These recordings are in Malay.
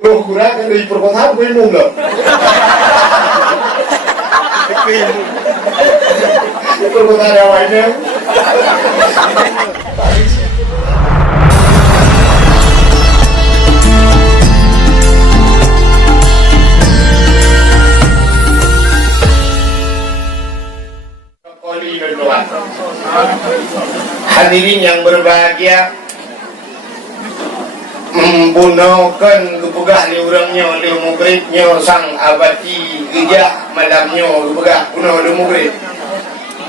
Roh kurang dari perkotaan gue mung loh. Perkotaan yang lainnya. Hadirin yang berbahagia, membunuhkan kepegah li urangnya li mugridnya sang abadi gejah malamnya kepegah bunuh li mugrid.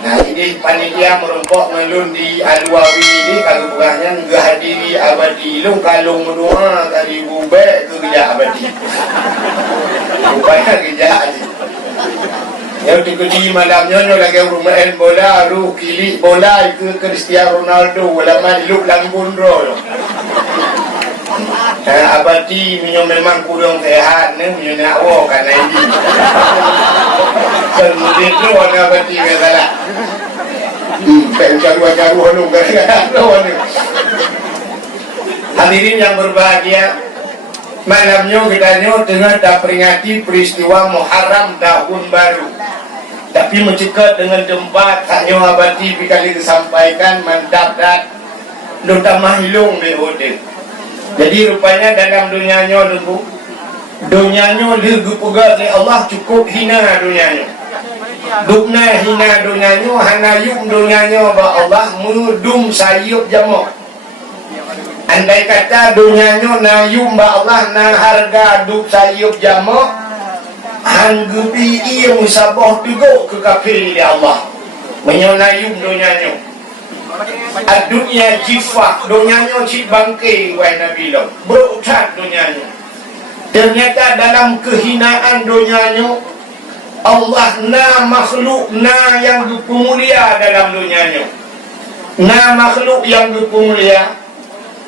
Nah ini panitia merumpok ngelun di Alwawi ini kalau kepegahnya nggak hadiri abadi lu kalau menua tadi bubek ke gejah abadi rupanya gejah aja. Yang di malamnya lagi main bola, lu kili bola itu Cristiano Ronaldo, wala maluk lang bundro. Abadi minyo memang kurang sehat, minyo nakwo karena ini. Kemudian tu orang abadi katalah. Caru-caru anu gara-gara. Hadirin yang berbahagia, malamnya kita tengah peringati peristiwa Muharram tahun baru. Tapi mencekat dengan tempat hanya abadi kali disampaikan mantap dan nota mahilung di hotel. Jadi rupanya dalam dunianya dulu, dunianya lagi pegat oleh Allah cukup hina dunianya. Dukna hina dunianya, hanayum dunianya ba Allah mudum sayup jamok. Andai kata dunianya nayum ba Allah na harga duk sayup jamok. Hanggupi ia musabah teguk ke kafir di Allah menyonayum dunianya. Dunia jifah dunianya cik bangkai wahai Nabi lo berutat dunianya. Ternyata dalam kehinaan dunianya Allah na makhluk na yang pemulia dalam dunianya. Na makhluk yang pemulia,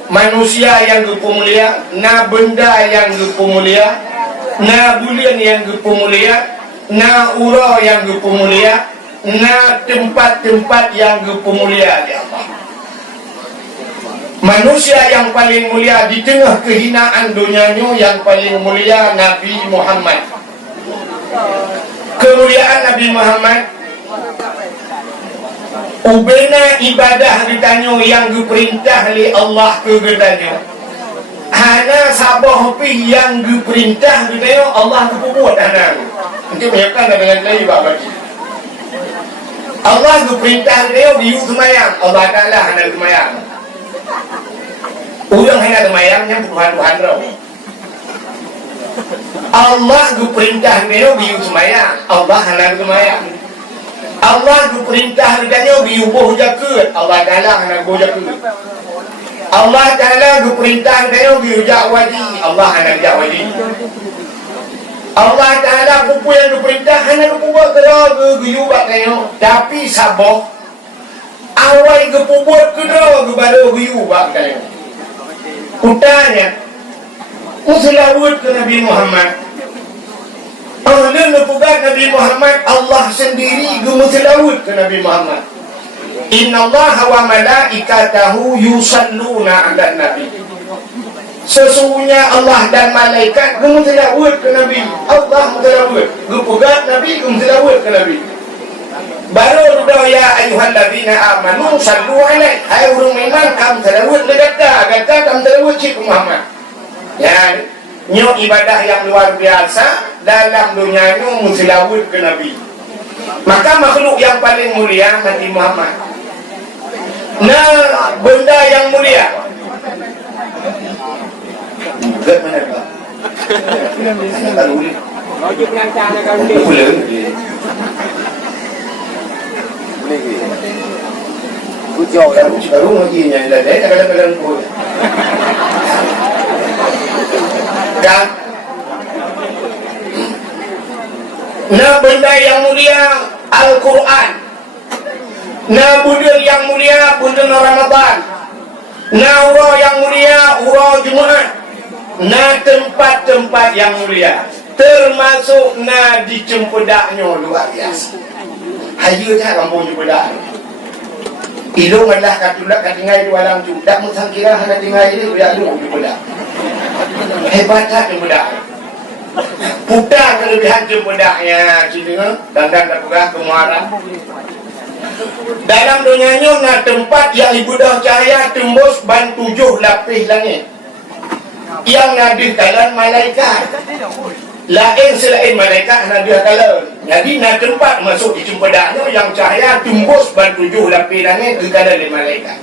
manusia yang pemulia, na benda yang pemulia, na bulan yang pemulia, na ura yang pemulia, na tempat-tempat yang pemulia di Allah. Manusia yang paling mulia di tengah kehinaan dunianya yang paling mulia Nabi Muhammad. Kemuliaan Nabi Muhammad ubena ibadah ditanya yang diperintah oleh Allah ke ditanya. Hana sabah pi yang diperintah ditanya Allah buat hana. Nanti bayangkan dengan lagi bagi. Allah diperintah dia biu semayang. Allah Taala hana semayang. Ulang hana semayang yang Tuhan roh. Allah diperintah dia biu semayang. Allah hana semayang. Allah diperintah dia biu boh jakut. Allah Taala hana boh jakut. Allah Ta'ala diperintah dia berujak wali. Allah hana berujak wali. Allah Ta'ala kupu yang diperintah hana kupu kera guyubat dia. Tapi sabah awal kupu buat kera baru guyubat dia. Kutanya usilawut ke Nabi Muhammad. Ahli nupugat Nabi Muhammad Allah sendiri gusilawut ke Nabi Muhammad. Inna Allah wa malaikatahu yusalluna ala Nabi. Sesungguhnya Allah dan malaikat gemutilawut ke Nabi. Allah mutilawut gepugat Nabi gemutilawut ke Nabi. Baru dah ya ayyuhalladzina amanu sallu alaihi. Hai orang iman kamu tilawut legata kamu tilawut cik Muhammad. Ya, nyo ibadah yang luar biasa dalam dunia nyo mutilawut ke Nabi. Maka makhluk yang paling mulia Nabi Muhammad. Nah, benda yang mulia. Enggak mana Pak? Tak boleh. Logik ngancang kau ni. Boleh. Boleh ke? Kujau yang baru lagi yang dah kadang-kadang pun. Dan nah benda yang mulia Al-Quran. Nah bulan yang mulia bulan Ramadan. Nah ura yang mulia ura Jumaat. Nah tempat-tempat yang mulia termasuk nah di Cempedaknya luar biasa. Hayu dah kampung Cempedak. Ilong adalah katulak katingay walang judak musangkira hana tingay ini udah lu budak. Hebatnya budak. Budak kelebihan budaknya cina dandan kapugah kemuaran. Dalam dunianya na tempat yang ibu dah cahaya tembus ban 7 lapis langit. Yang nabi kalan malaikat. Lain selain malaikat nabi kalan. Jadi na tempat masuk di cempedaknya yang cahaya tembus ban 7 lapis langit ke kalan malaikat.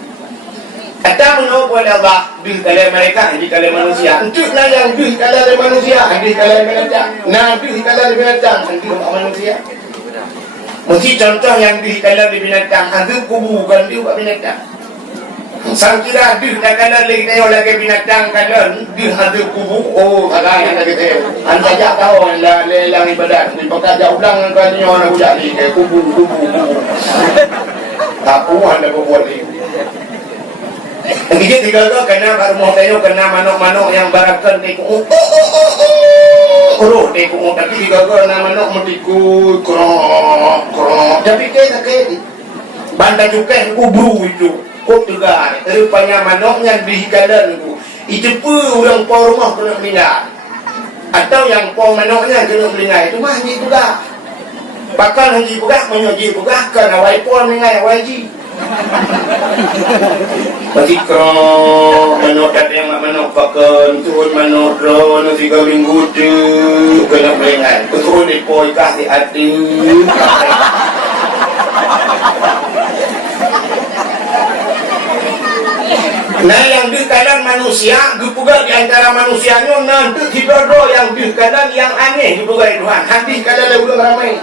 Kata menurut Allah di kalan malaikat di kalan manusia. Entahlah yang di kalan manusia di kalan binatang. Nabi di kalan binatang di manusia. Mesti contoh yang di kalan binatang ada kubu kan di binatang. Sang kira di kalan lagi binatang kalan di ada kubu oh kalah yang lagi teh. Anda jak tahu lah lelang ibadat di pekerja ulang kan nyo nak buat ni ke kubu. Tak puan dah buat ni. Jadi tiga kena baru tayo kena manok-manok yang barakan tiku. Oro tiku tapi tiga na manok metiku krok. Tapi kita ke banda juga kubru itu. Kok tegar. Rupanya manoknya dihikalan itu. Itu pun orang po rumah kena meninggal. Atau yang po manoknya kena meninggal itu mah ni juga. Bakal haji pegah menyoji pegah kena wai po meninggal waji. Pati krok manok kat yang manok pakan turun manok ron tiga minggu tu kena meninggal. Turun di po kasih hati. Nah yang di kanan manusia, juga di antara manusianya nanti tidak ada yang di kanan yang aneh juga Tuhan. Hadis kanan udah ramai.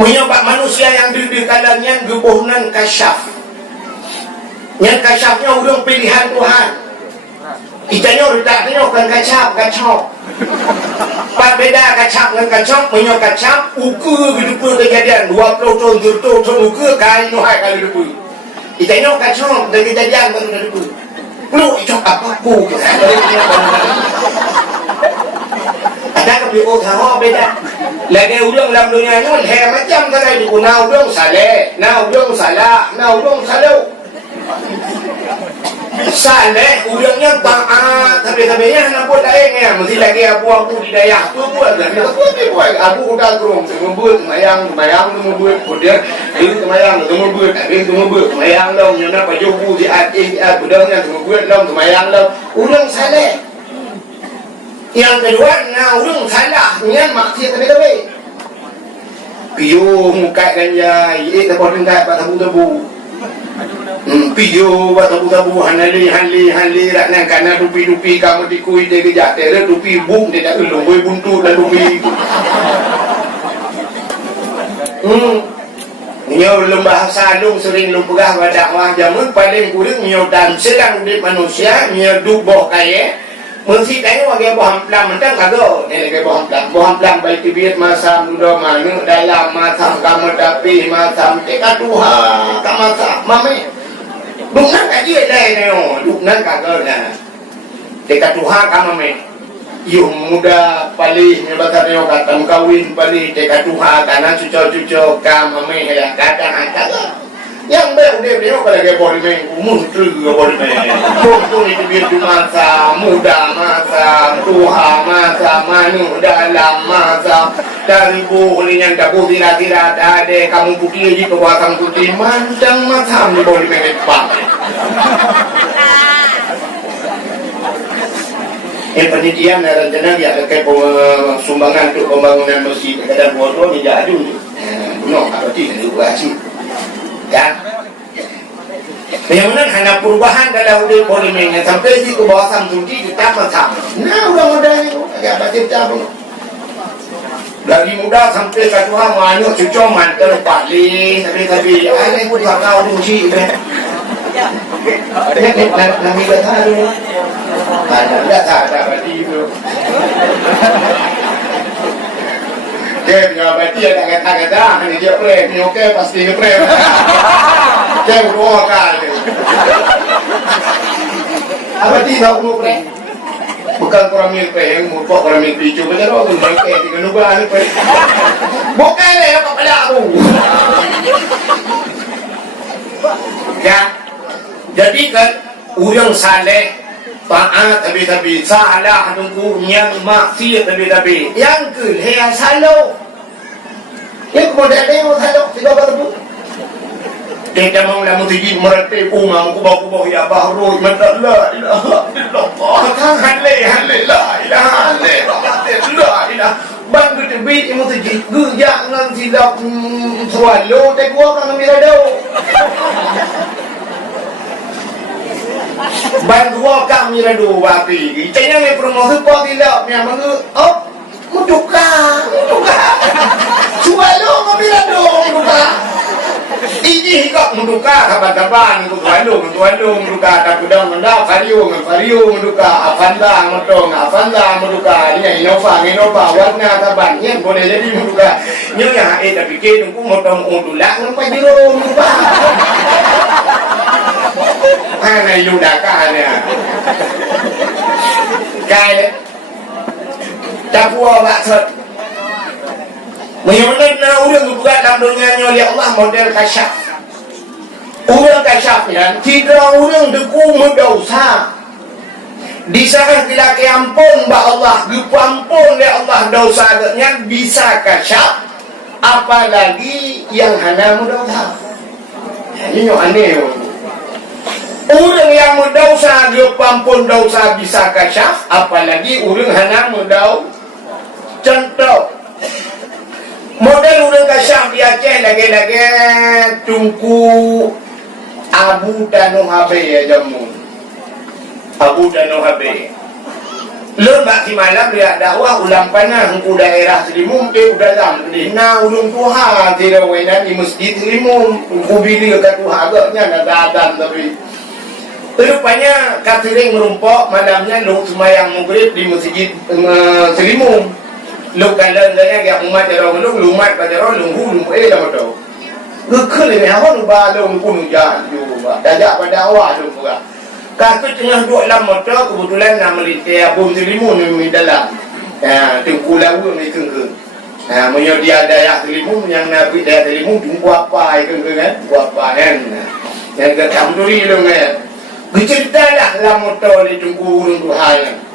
Menyebab manusia yang di kanannya gebuhnan kasyaf. Yang kasyafnya udah pilihan Tuhan. Itanya letaknya kan kacap. Pak beda kacap dengan kacap, menyok kacap, ukur hidup kejadian 20 tahun ukur kali nuhai kali hidup. Itanya kacau dari kejadian baru dari pun. Lu itu apa ku? Ada kebiu tahu beda. Lagi ulang dalam dunia ni, he macam cara itu. Na ulang saleh, na ulang salah, na ulang salah. Saleh ulangnya taat, tapi nak buat lainnya. Mesti lagi abu di daya tu buat dan buat. Abu udah kerung, membuat mayang membuat kemudian itu mayang membuat, mayang dong. Yang nak pajubu di budangnya membuat dong mayang dong. Ulang saleh. Yang kedua, na ulang salah, yang maksiat tapi. Piu muka ganja, tak boleh tak tabu. Piyo buat tabu hanali rak kana dupi kamu dikui de gejak tere dupi bung de dak ulung boy buntu dan dupi nyo lembah salung sering lumpegah dakwah jamun paling kurang nyo dan sedang udip manusia nyo duboh kaya mesti tengok bagi boham plam mentang kagak ni lagi boham plam baik tibit masam do manu dalam masam kamu tapi masam tekatuha kamasam mami đúng nắng cả dưới đây này đúng nắng cả cơ nè thì cả tu ha kama me yung muda pali ni batar yo katam kawin pali te ka tu ha kana cuco kama me ya kata angka yang be udah dia kalau ke body me muntru body me muntru ni biar tu masa muda masa tuha masa manu dalam masa dari boleh yang tak boleh tidak ada kamu putih je kawasan putih mandang macam ni boleh me pak. Penelitian dan rencana dia terkait sumbangan untuk pembangunan masjid dan bodoh ni dah ada tu. No, apa tu ni berhasil. Ya. Yang mana hanya perubahan dalam hidup polimen sampai di ke bawah samsudi kita macam. Nah, mudah-mudahan ni agak baca apa. Dari muda sampai ke tua mana cucu mantel pali tapi ada pun tak tahu kunci ni. Nak minta tahu. Ada tak berarti itu. Ke punya berarti ada kata-kata ni dia pre, ni okey pasti pre. Ke dua kali. Apa ti tak pre? Bukan kurang mil pre, yang murpok kurang mil picu macam tu tu mai ke dengan ubah ni pre. Bukan le apa pada aku. Ya. Jadi kan urang saleh taat tapi salah tunggu yang maksiat tapi yang ke hea salo. Ya kemudian ada yang salo tiga baru. Kita mau lamun tinggi merati umang kubah ya bahru mata la ilaha illallah halle la ilaha illallah bang gede bit imu tinggi gujak ngan silap swallow te gua kan mira dau bang gua kan mira dau bati cenya me promosi po dilap nya mangu oh muduka swallow mira dau muduka ini kok menduka kapan-kapan tuan lu menduka takudang mendau vario menduka avanda menduka ini Innova warna kapan nya boleh jadi menduka nya tapi ke tunggu motong undulak sampai di menduka mana yudakanya kayak tapua baksud menyenangkan orang bukan dalam dunia oleh Allah model kasyaf. Orang kasyafnya tidak orang deku mendosa. Di sana bila keampun ba Allah, diampun oleh Allah dosanya bisa kasyaf. Apalagi yang hana mendosa. Ini yang aneh. Orang yang mendosa diampun dosa bisa kasyaf, apalagi orang hana mendosa. Contoh. Model urang kasyaf di Aceh lagi-lagi tungku Abu Dano Habe ya jamu. Abu Dano Habe. Lembak si malam dia dakwah ulang panah ku daerah Selimum ke dalam dina ulung Tuhan tidak wena di masjid Selimum ku bili ke Tuhan agaknya nadadan tapi rupanya katiring merumpok malamnya lu semayang maghrib di masjid Selimum. Lu kandang dia yang umat jarang lu umat jarang lu dah betul. Gekal ni awak lu balong pun jalan juga. Dajak pada awak tu juga. Kaki tengah duduk dalam motor kebetulan nak melintir bom Selimum ni dalam. Tengku lawu ni kengkeng. Menyo dia dayak Selimum yang nabi dayak Selimum tunggu apa kengkeng kan? Apa kan? Yang ke Kamduri lu kan. Berceritalah dalam motor ni tunggu urung Tuhan.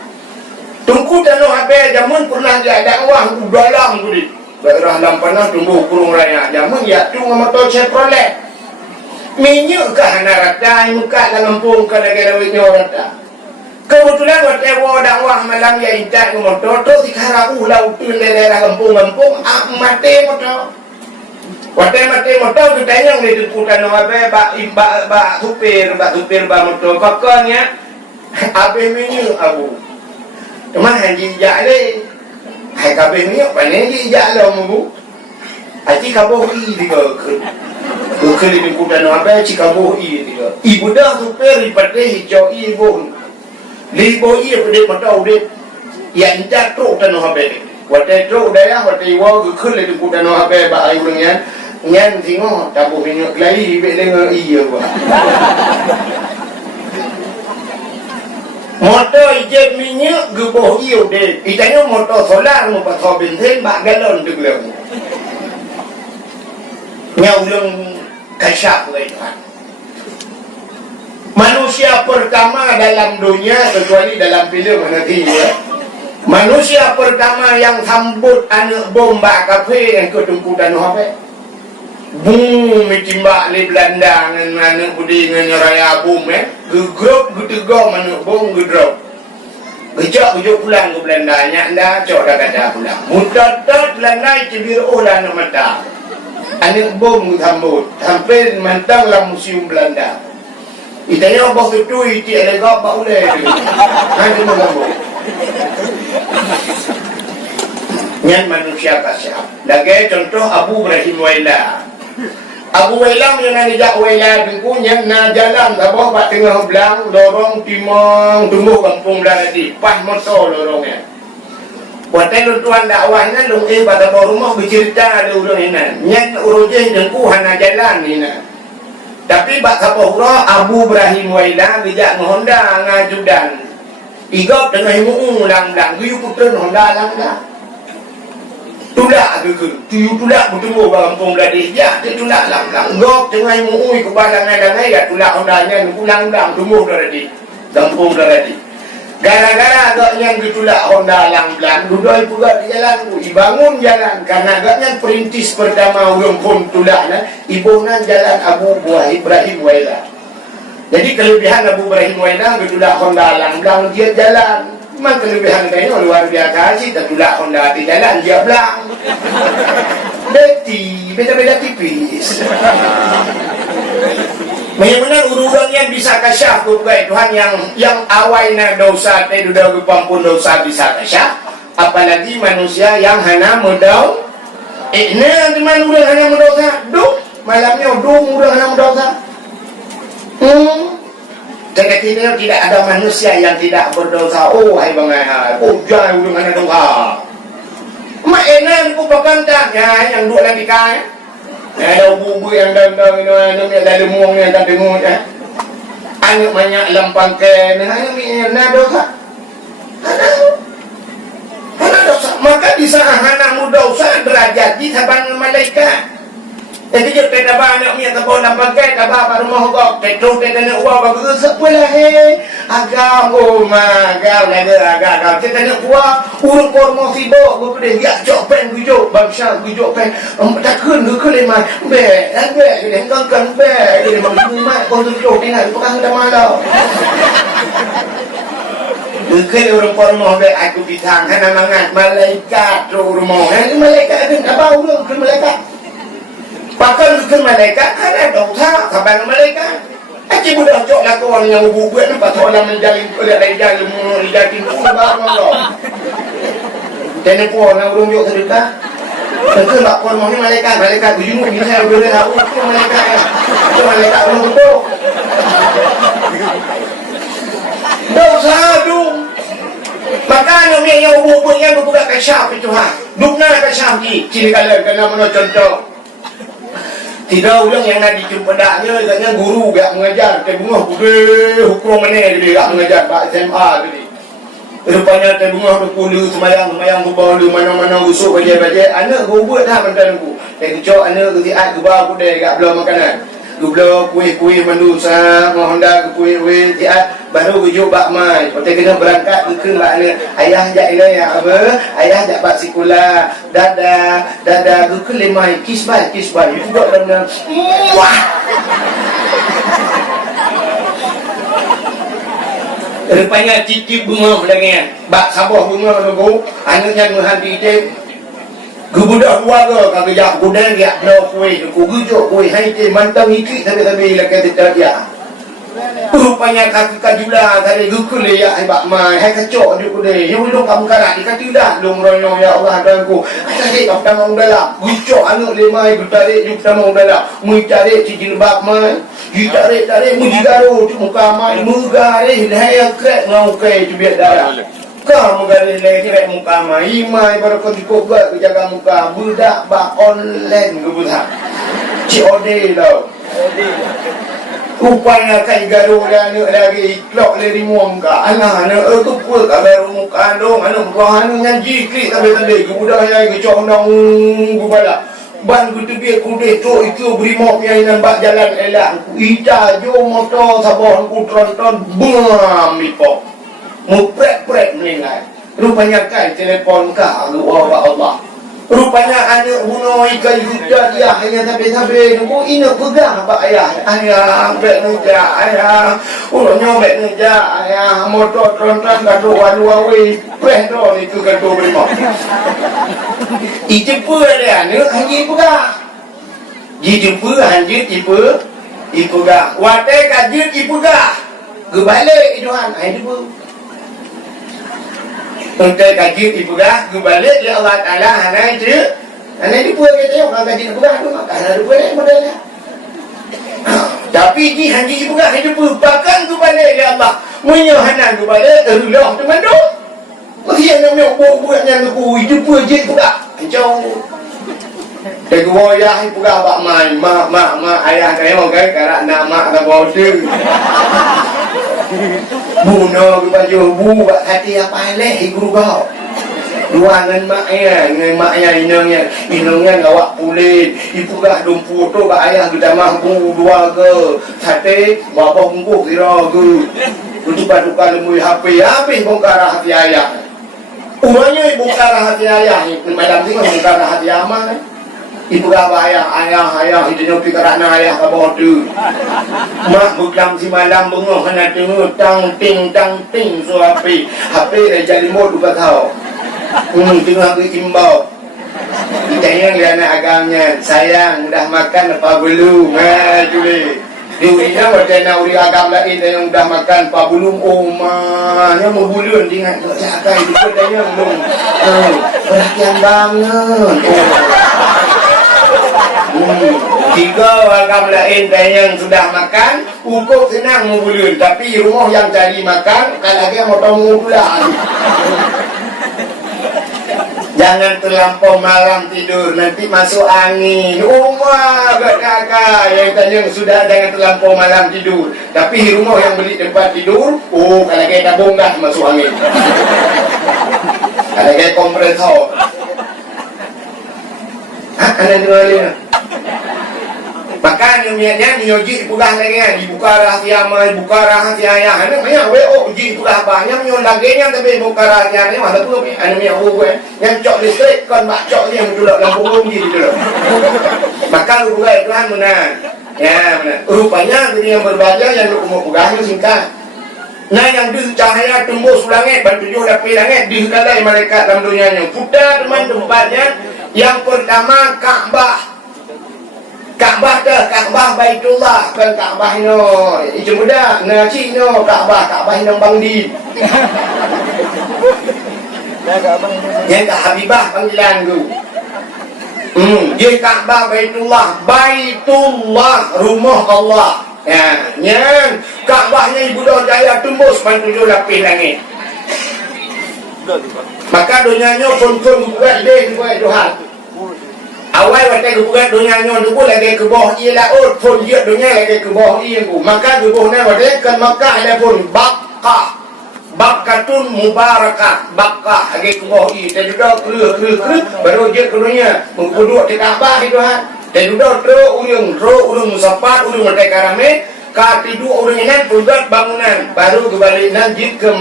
Tunggu Dano Habe jamun pernah dia dakwah dalam tu di daerah Lampana tunggu kurung raya jamun ya tu motor Chevrolet minyak ke hanarata muka dalam pung ke negara winyorata kebetulan waktu dakwah malam ya incat motor tu sekarang ulau tu daerah Lampung mati motor waktu mati motor tu tanya ni tunggu Dano Habe bak supir motor koknya abe minyak abu cuma haji jale hai kabeh ni apa ni jale mu aji kabo i diga ke di kuda no apa aji kabo i diga ibu dah supir ipate hijau ibu libo i ipate matau de yang jatuh dan no habe wate tro daya wate wo ke di kuda no habe ba ai urangnya nyan tingo kabo minyak lai be lenga i ba motor ijek minyak geboh iyo deh. Itanya motor solar mau pasal bensin bak galon tu gelap. Nyaulang kasyaf lepas. Manusia pertama dalam dunia kecuali dalam filem nanti ya. Manusia pertama yang sambut anak bom bak kafe yang ketungku dan apa? Bum mitimbak le Belanda dengan budi dengan raya bum gegrop getego manuk bom gedrop gejak pulang ke Belanda nya anda cok dah kata pulang mutatat Belanda cibir ulah nak mata anak bom sambut sampai mantang dalam museum Belanda itanya bos itu iti elegak ba uleh nanti mengambil nyan manusia kasyaf lagi contoh Abu Ibrahim Waila Abu Wailam yang ngajak Waila dengkunya na jalan abah pak tengah belang lorong timang tunggu kampung belang tadi pas motor lorongnya buatan lu tuan dakwahnya lu pada bawah rumah bercerita ada urang ini nyan urujeh dengku hana jalan ini tapi bak kapura Abu Ibrahim Waila bijak Honda ngajudan igap tengah muung lang-lang guyu putun Honda lang-lang tulak ke tuyu tulak bertemu kampung dari dia tulak lang ngok cengai muui ke balangan-langai ya tulak ondanya ulang-ulang tumbuh dari kampung dari gara-gara agaknya ditulak Honda lang-lang dudoi pula di jalan bangun jalan karena agaknya perintis pertama urang pun tulaknya ibunan jalan Abu Buah Ibrahim Waila. Jadi kelebihan Abu Ibrahim Waila ditulak Honda lang-lang dia jalan. Memang kelebihan kayaknya luar biasa sih, tertulak Honda di jalan dia belang. Beda-beda tipis. Bagaimana urang yang bisa kasyaf kepada Tuhan yang awalnya dosa teh sudah kepampun dosa bisa kasyaf, apalagi manusia yang hanya medau. Nanti mana urang hanya mendosa, malamnya urang hanya mendosa. Jadi tidak ada manusia yang tidak berdosa. Oh hai bangai, jangan urang hanya dosa. Mak enak ku pakantak yang dua lagi kan. Ada bubu yang dan ada muang yang tak dengung ya. Anak banyak lampang ke hanya dosa. Hana dosa. Maka di saat hana dosa derajat di saban malaikat. Jadi dia tak banyak ni tak boleh pakai tak apa rumah kau. Petrol tak kena uang bagus sebelah agak agak kita nak buat urut kormo sibuk kepada ya jopen gujo bangsa gujo pen takun ke lemah be dia kan be dia memang kontrol dengan bukan ada malau Dukul urut kormo be aku bitang hana mangat malaikat rumah ni malaikat ada apa urut ke malaikat bahkan dukul malaikat ada dosa kabar malaikat Aci budak cok lah kawan yang bubuat nampak seorang menjalin dari jalan menjadi kubah malam. Dan puan yang belum jok sedekah. Tentu tak puan mau ni malaikat berjumpa ni saya boleh tahu itu malaikat belum betul. Dosa tu. Makanya ni yang bubuat yang bubuat kasyaf itu ha. Dukna kasyaf ni. Ciri kalian kena mana contoh. Tidak orang yang nak dijumpa daknya katanya guru gak mengajar teh bunga hukum mana dia gak mengajar Pak SMA tadi. Rupanya teh bunga berpuluh semayang kubah lu mana-mana usuk baca-baca anak gua buat dah mantan aku. Teh kecok anak ke siat ke bawah aku dah gak belah makanan. Gublo kuih-kuih manusia Honda kuih-kuih siat baru gujuk bak mai. Patut kena berangkat ke makna ayah jak ini ya apa? Ayah jak bak sekolah. Dada ke lemai kisbal itu buat dalam wah. Rupanya titip bunga lagi bak sabah bunga nunggu anaknya menghati dia Gubudak keluarga kami jak gudang dia no kuih ku gujuk kuih hai te mantang ikik tapi lakai dia rupanya kaki kajula tadi gukul ya ibak mai hai kacok dia ku deh yang hidup kamu karak dikati dah long royong ya Allah danku tadi kau tamang dalam gujuk anak lemai gutarik juk tamang dalam mu tarik jilbab mai tarik mujigaro muka mai mugare hai krek ngau kai biar darah kamu garis lagi rek muka mai baru kau dikobat jaga muka budak bak online ke budak COD tau rupanya kai garu dan lagi klok dari muangka anak tu pun tak baru muka dong anak buah anu nyanyi klik tapi ke budak yang ke condong gubala ban ku tebi ku deh tu itu brimob yang nampak jalan elak ita jo motor sabon ku tronton bam ipok muprek-prek meninggal. Rupanya kan telefon kah Allah Allah. Rupanya anak bunuh ikan juta dia hanya sampai nunggu ina pegang apa ayah bek ngeja ayah ulangnya bek ngeja ayah motor tronton gaduh dua we pendro itu gaduh berima. Ijepur dia ni haji pegang. Jijepur haji ipegang. Watai kajut ipegang. Gebalik Tuhan hidup untuk kaji dibuka kembali ya Allah Taala hana itu dibuat kita orang kaji dibuka tu maka hana dibuat modelnya tapi di haji dibuka hidup bahkan kembali ya Allah munyo hana kembali Allah teman tu mesti yang buat yang aku hidup je buka jauh dan gua ya buka bak mai mak ayah saya orang karak nama tak bau tu bunuh ke baju buat hati apa leh guru kau Dua dengan maknya inangnya ngawak kulit. Ibu gak dumpu tu gak ayah kita mampu dua ke. Sate bapa bungkuk kira ke. Tukar-tukar lemui HP habis bongkar hati ayah. Umanya bongkar hati ayah. Madam sih bongkar hati ama. Ibu gak ayah hidupnya pikiran ayah ke bawah tu. Mak buklam si malam bengok kena tengok tang ting so HP dah jadi mod buka kau. Tengah ke imbau. Kita yang lihat agamnya sayang udah makan apa belum? Juli. Dia macam nak uri agam lain yang udah makan apa belum? Oh mahnya mau bulan ingat tak jaga itu katanya belum. Perhatian banget. Tiga agam lain yang sudah makan, ukur senang mau bulan. Tapi rumah yang cari makan, kalau lagi mau tamu pula. Jangan terlampau malam tidur, nanti masuk angin. Rumah kakak yang tanya sudah jangan terlampau malam tidur. Tapi rumah yang beli tempat tidur, kalau kita bonggah masuk angin. Kalau kita kompresor. Ada dengar ni. Maka niatnya nyoji pulang lagi kan, dibuka rahasia mai, buka rahasia ayah. Anak punya WO ji pulang banyak nyon lagi nya tapi buka rahasia ni mana tu anak punya WO yang cok listrik kan mak cok ni yang tulak lampu umum gitu loh. Maka lu buka iklan mana? Ya, mana? Rupanya ini yang berbahaya yang lu mau pegangnya singkat. Nah yang di cahaya tembus langit dan tujuh lapis langit di sekali malaikat dalam dunianya. Putar teman tempatnya yang pertama Kaabah. Kaabah dah, Kaabah Baitullah, kan Kaabah no. Itu muda, nasi no Kaabah no Bangdi. Yang Kak Habibah panggilan tu. Dia Kaabah Baitullah, rumah Allah. Ya, yang Kaabahnya Ibu Jaya tembus tujuh lapis langit. Maka dunianya pun buat dia buat Tuhan. Awal waktu kebuka dunianya dulu lagi ke bawah ia laut pun dia dunia lagi ke bawah ia ku. Maka di bawahnya waktu ke Makkah ada pun Bakkatun Mubarakah Bakkah lagi ke bawah ia. Dan sudah kru baru dia ke dunia mengkuduk di Kaabah itu ha. Dan sudah urung sepat urung mereka ramai. Katidu urung ini pulgat bangunan baru kembali najib ke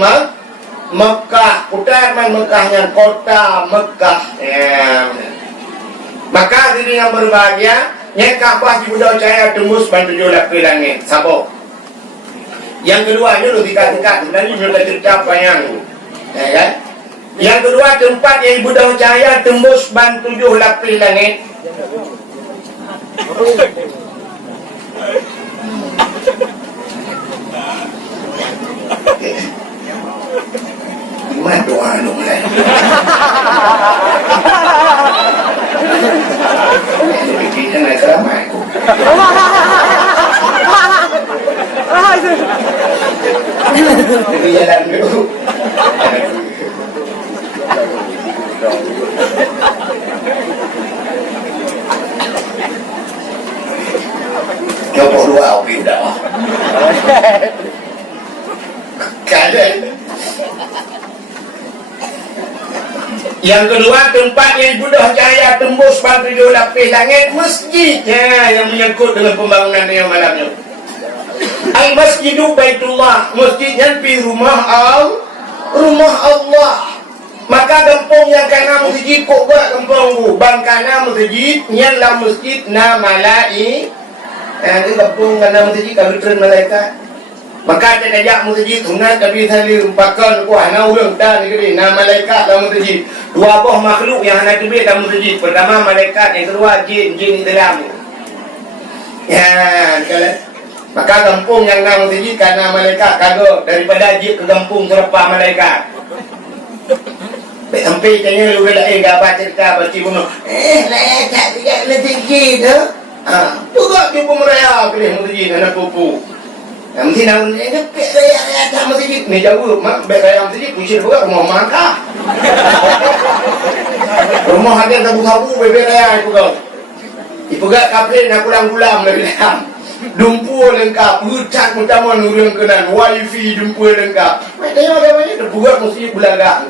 Mekah. Putar Mekahnya kota Mekah. Ya. Maka diri yang berbahagia yang Kaabah di Buddha Cahaya tembus tujuh lapis langit. Sabo. Yang kedua ini tingkat sebenarnya sudah cerita panjang. Ya kan? Yang kedua tempat yang Buddha Cahaya tembus tujuh lapis langit. Gimana doa lu mulai? Kita naik keramai. Jadi jalan dulu. Coba dua oke udah. Kaden. Yang kedua tempat yang Buddha Cahaya tembus tujuh lapis langit masjidnya yang menyangkut dengan pembangunan yang malamnya. Al-Masjidu Baitullah, masjidnya di rumah Allah. Maka kampung yang kana masjid kok buat kampung bang kana masjid nyala masjid na malai. Ini kampung kana masjid kalau turun malaikat. Maka dia ajak masjid sunat tapi tadi pakan ku ana urang dah negeri nama malaikat dalam masjid. Dua buah makhluk yang ana kebir dalam masjid. Pertama malaikat, yang kedua jin di dalam. Ya, kalau maka kampung yang nama masjid karena malaikat kagak daripada jin ke kampung serapa malaikat. Sampai tanya lu dah enggak baca cerita baca bunuh. Malaikat tidak masjid tu. Juga jumpa meraya pilih masjid anak pupu. Mesti nak ngepek saya tak masjid ni jauh mak baik saya masjid pusing juga rumah mangkah. Rumah ada sabu-sabu bebek raya itu kau. Ipugat kaplen nak ulang-ulang lagi dah. Dumpu lengkap, hutan utama nurung kenan, wifi dumpu lengkap. Macam mana dia pugat mesti belaga.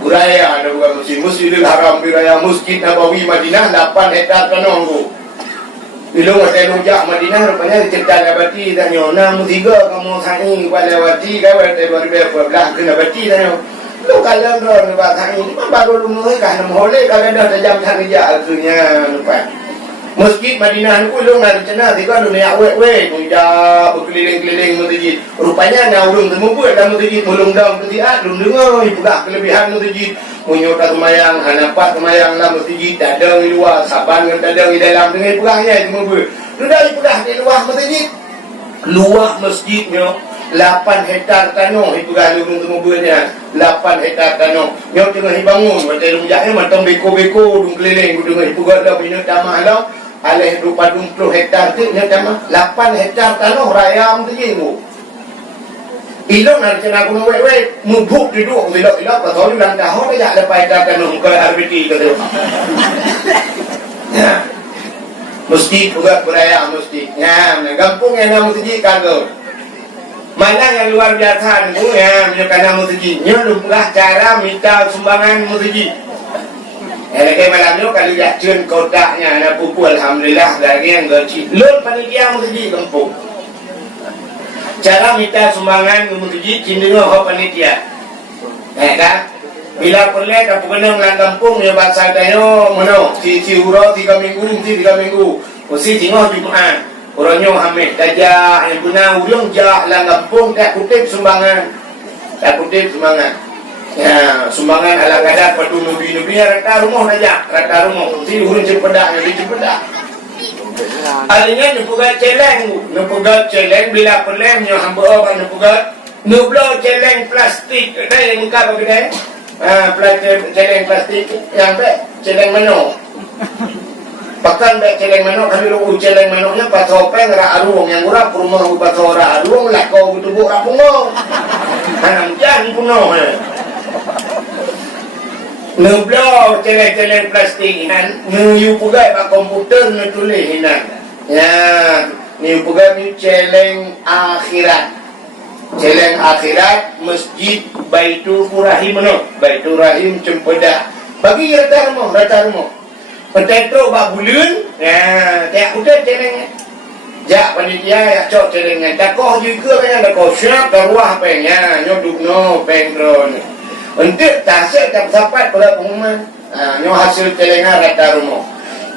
Buraya ada bukan Masjidil Haram Buraya Masjid Nabawi Madinah 8 hektar tanah tu. Bila masa lujak Madinah rupanya dicipta Nabati dan nyona mutiga kamu sangi kepada Nabati kau ada 2012 ke Nabati dan lu kalau dah nak sangi ni baru lu kan nak boleh kalau dah jam sangi je akhirnya lupa. Masjid Madinah ni lu nak cina tiga dunia we muda berkeliling-keliling masjid. Rupanya ngau temu buat dalam masjid mulung dam ketiak lu dengar pula kelebihan masjid. Munyot semayang hanapat semayang dalam masjid tak ada di luar saban kan tak ada di dalam dengan pegahnya temu buat. Lu dah pegah di luar masjid. Luar masjidnya 8 hektar tanah itu kalau temu buatnya 8 hektar tanah. Nyo tengah dibangun macam rumahnya macam beko-beko dung keliling dengan ibu gada bina tamah lau. Alih 20 hektar tu nya tamah 8 hektar tanah raya tu je tu. Ilong nak kena guna we mubuk duduk ilok pasal ulang tahun dia ada faedah tanah ke RBT kata. Ya. Mesti juga beraya mesti. Ya, kampung yang nama masjid kagak. Malang yang luar biasa tu ya, menunjukkan masjid. Nya lupa cara minta sumbangan masjid. Lagi malam ni kalau dah cun kotaknya nak pupu alhamdulillah lagi yang gaji. Lon panitia masjid kampung. Cara minta sumbangan masjid cenderung ho panitia. Kan? Bila perle kampung kena melang kampung ya bahasa dayo mono si huro 3 minggu. Mesti tengok Jumaat. Orangnya hamil gajah yang guna urang jah lang kampung tak kutip sumbangan. Ya, sumbangan ala kadar padu nubi rata rumah aja, rata rumah. Ti urun cepedak, nabi cepedak. Alinya nupugat celeng bila perlemnya hamba orang nupugat nublo celeng plastik. Dah yang muka bagi dah. Plastik celeng plastik yang celeng mano. Pakan celeng mano kami lu celeng manonya patopeng ra arung yang urap rumah patho ra arung lah kau tubuh ra pungo. Hanam jan pungo. Nublo celeng plastik hinan nu pugai pak komputer nu tulis hinan. Ya, ni pugai ni celeng akhirat. Celeng akhirat masjid Baitur Rahim no. Baitur Rahim Cempedak. Bagi rata rumah. Pentetro bak bulan, ya, tak udah celengnya. Jak panitia ya cok celengnya. Dakoh juga kan dakoh siap daruah pengnya, nyoduk no pengron. Untuk tasik tak sampai pada pengumuman. Nyo hasil celengnya rata rumah.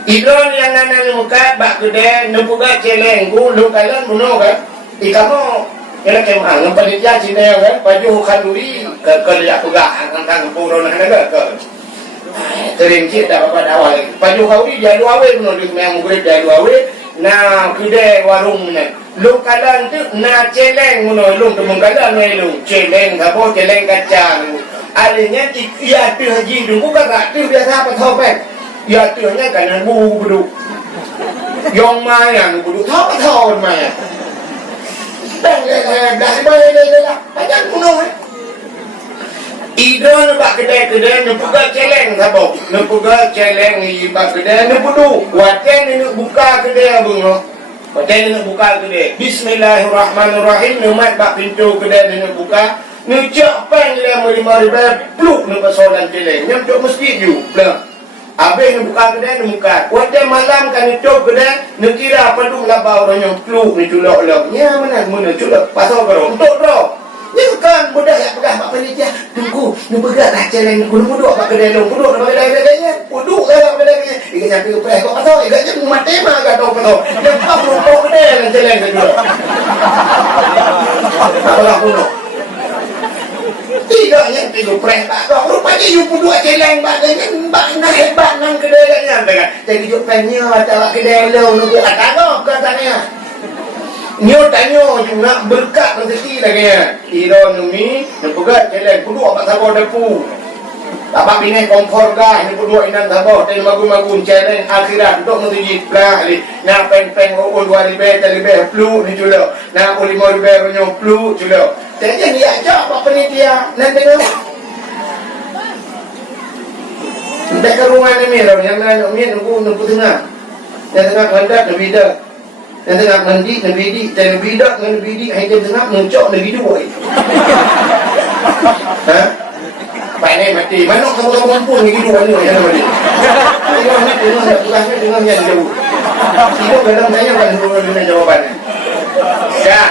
Idron yang nana muka bak gede nupuga celeng ku lu kalian bunuh kan. Ikamu kira kemah ngempanitia Cina kan baju kanduri ke liak pegah tentang puron ada ke. Terinci tak apa awal. Baju kau ni dia dua awal menurut memang murid dia dua awal. Nah kedai warung ni. Lu kalian tu na celeng menurut lu tu mengkalan ni lu celeng apa celeng kacang. Alihnya ia tu haji dulu kan tu biasa apa topeng. Ia tu nya kan budu. Yang maya budu tahu maya. Bang dah boleh banyak kuno. Idon bak kedai nupuga celeng sabo. Nupuga celeng i bak kedai nupudu. Waten ni buka kedai abang. Waten ni buka kedai. Bismillahirrahmanirrahim. Numat bak pintu kedai ni buka. Nucak pang dia $5,000 pluk nu pasolan celeng. Nyam tok masjid ju. Blah. Habis nu buka kedai nu buka. Waten malam kan nutup kedai nu kira padung labau orang pluk ni culok-lok. Nya mana culok pasal karo. Untuk ro. Ni kan budak yang pegang mak panitia. Tunggu, nu pegang dah celeng ku nu duduk mak kedai lu. Duduk mak kedai-kedainya. Duduk dalam kedai-kedainya. Ikan sampai ke kau pasal ikan je mati mah gak tahu pasal. Dia kau duduk kedai dengan celeng kedua. Apa kuno. Tiga preh tak kau. Rupanya you pun dua celeng bak dengan bak nak hebat nang kedai-kedainya. Jadi you pennya macam kedai lu nu kata kau katanya. Nyo tanyo juga berkat rezeki lagi ya. Iro numi nepugat celeng kudu apa sabo depu. Bapak bini kompor gah ni kudu inan sabo ten magun celeng akhirat untuk masjid lah ali. Na peng ul 2,000 3,000 flu ni julo. Na ul 5,000 nyo flu julo. Jadi ni aja apa penitia nan tengok. Dak ke rumah ni mero yang mana ni nunggu tengah. Yang tengah hendak lebih dah. Yang tengah mandi, Nabi bidak dengan Nabi dik, yang tengah mencok Nabi dua. panen mati. Mana kamu kumpul ni hidup ni yang mana ni? Tengok ni tengok yang jauh. Hidup dalam saya kan dengan jawapannya. Ya.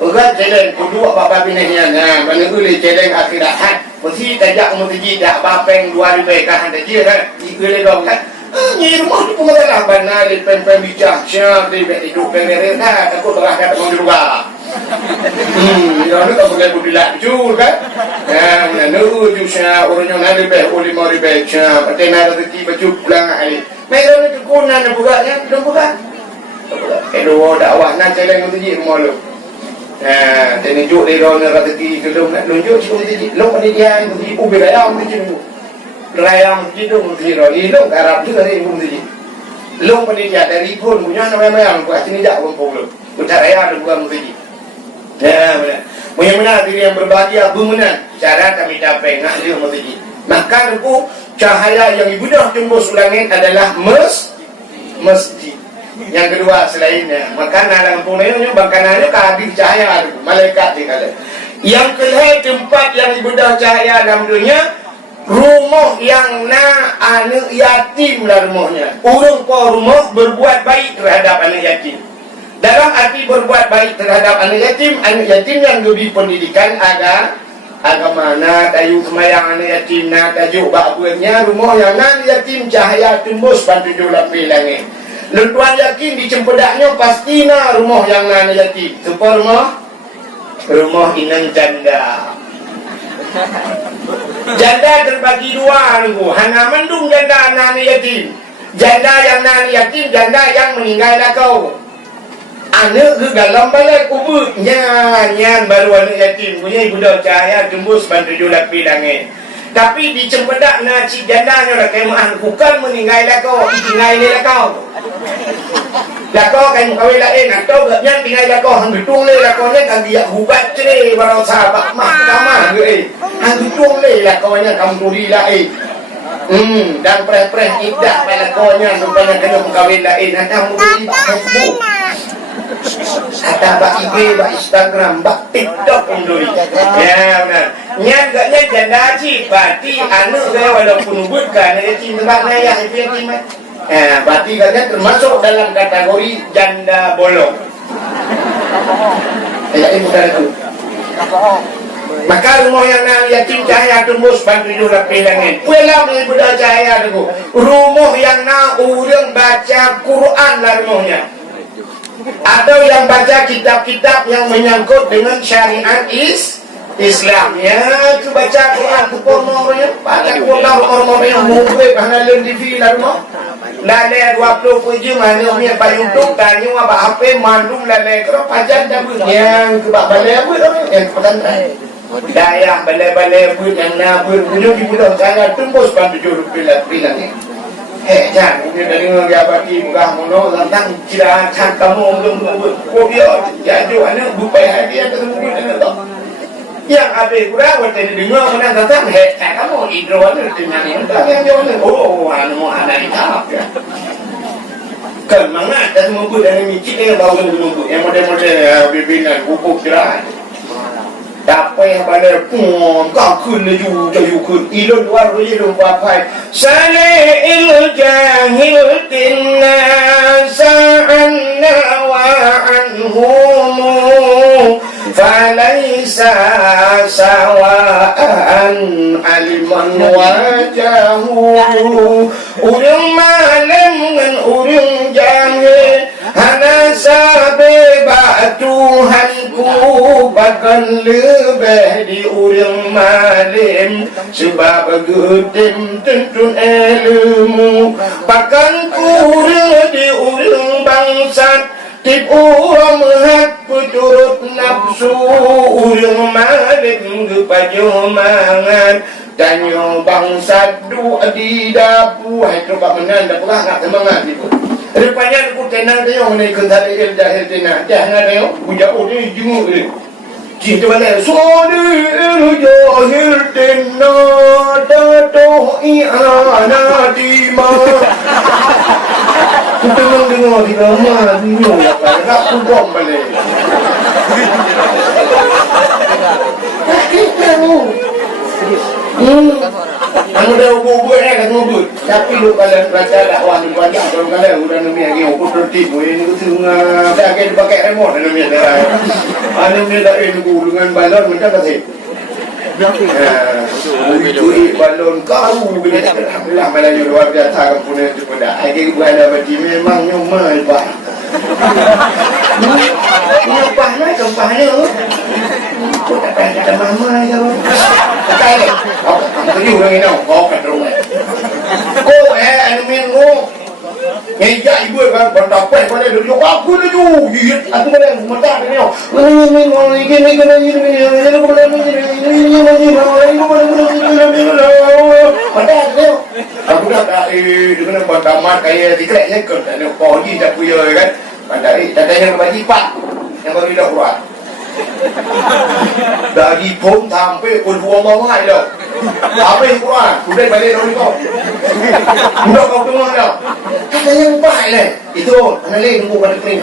Ugat jalan kedua bapa binanya. Nah, mana boleh jalan akhirat. Mesti tajak mesti dak bapeng 2000 kan dah je kan. Ikut dong kan. Ni rumah tu pengalah bana di pen bicara. Siap di hidup pengeran dah takut belah kat orang juga. Yang tu boleh budilah jujur kan. Nah, nu jusnya orangnya nak lebih oleh mau lebih siap. Patena rezeki baju pulang ai. Mereka ni kekunan buganya, belum bukan. Kedua dakwah nak jalan mesti rumah lu. Dan tunjuk dia orang rezeki kedua nak tunjuk cikgu mesti lu pada dia mesti ubi raya mesti tu. Raya mesti tu mesti ro. Lu Arab juga ni mesti. Lu pada dia dari pun punya nama-nama buat sini jak kumpul lu. Utar raya lu bukan mesti. Ya, benar. Mudah-mudahan diri yang berbahagia bermenang. Cara kami dapat nak dia mesti. Maka aku cahaya yang ibudah tembus langit adalah masjid. Yang kedua selainnya makanan dalam punanya makanannya kehabis cahaya itu malaikat dikala. Yang kelihatan tempat yang ibadah cahaya dalam dunia rumah yang anak yatim lah rumahnya. Orang po rumah berbuat baik terhadap anak yatim. Dalam arti berbuat baik terhadap anak yatim yang lebih pendidikan agama na tayu semayang anak yatim na tajuk bakbunya rumah yang anak yatim cahaya tembus pantujuh lapis langit. Tuan yakin di cempedaknya pastinya rumah yang anak yatim. Apa rumah inang janda. Janda terbagi dua nunggu. Hana mendung janda anak yatim. Janda yang anak yatim, janda yang meninggal dah kau. Anak ke dalam balai kubur. Nyan baru anak yatim. Punya ibu dah cahaya tembus pantujuh lapis langit. Tapi di cempedak na cik jandanya dah kemahan bukan meninggal dah kau, tinggal ni dah kau. Dah kau kan kawin lain atau gaknya tinggal dah kau hang getung le dah kau nya kan dia hubat cere barang sahabat mah kamah ge. Hang getung le dah kau nya kamu turi lain. Dan preh-preh idah pada kau nya rupanya kena kawin lain ada mudi Facebook. Ada bak IG, bak Instagram, bak TikTok pun ya benar. Nyan gaknya janda cik, berarti anak saya walaupun ubutkan dia cik tempat nayah itu yatim. Berarti gaknya termasuk dalam kategori janda bolong. Yatim bukan itu. Maka rumah yang yatim cahaya tembus pantujuh lapis langit. Pulang ni budak cahaya tu. Rumah yang urang baca Quran lah rumahnya. Atau yang baca kitab-kitab yang menyangkut dengan syariat Islam ya, tu baca Quran tu pornonya baca Quran orang yang mungkin bahana len TV lah rumah lale 20 je mana punya payung tu tanya apa HP mandum lale kero pajan dah yang ke balai apa yang pesantren daya balai-balai pun yang nak punya di pulau sangat tembus pantujuh lapis langit. Jangan punya dari orang bagi bukan mono tentang kira kan kamu belum kopiah jadi anak bupai hadiah ketemu dengan tu. Yang habis kurang waktu ni dengar mana tentang kamu hidro ada dengan yang jauh anu ada di tahap ya. Kan mana dah mampu dari micik yang baru mampu yang model-model bibinan pupuk kira. Dapat pada pun kau kun ju ju kun ilun luar ilun papai salil jahil tinna sa'anna wa anhum falaysa sawa'an aliman wajahu urung malam dengan urung jahil hana sabe Tuhanku bahkan lebih di urang malim sebab gedim tentun ilmu bahkan kurang di urang bangsat tip urang hak puturut nafsu urang malim kepajumangan tanyo bangsat du di dapu hai coba menanda pernah nak semangat itu. Rupanya aku tenang dia orang ni kental il jahil tenang. Jangan dia budak ni jenguk dia. Cinta mana? Sodi il jahil tenang dato i'ana dima. Kita dengar di lama dulu nak kubom balik. Kita Anu dah ubur-ubur kan ubur. Tapi lu kalau baca dakwah ni banyak kalau udah nami lagi ubur tertib ini tu tengah dah ke pakai remote nami dah. Anu ni dah ini dengan balon macam apa sih? Ui balon kau bila alhamdulillah malanya luar biasa kampung itu pada. Ai berada bagi memang nyomai pak. Nyopah nak kempah ni. Kata mama ya. Kata ni. Aku ni orang ini kau kata rumah. Kau anu mingu. Ngejak ibu kan berdapat pada dia. Aku ni tu. Aku mana mata ni. Aku dah dengan berdamat kayak dikreknya kerja ni kau ni dah punya kan. Pandai yang bagi pak yang bagi dah keluar. Dari pun sampai pun buang mamai dah. Apa yang keluar? Sudah balik dari kau. Sudah kau tengok dah. Kata yang baik lah. Itu anak lain tunggu pada kering.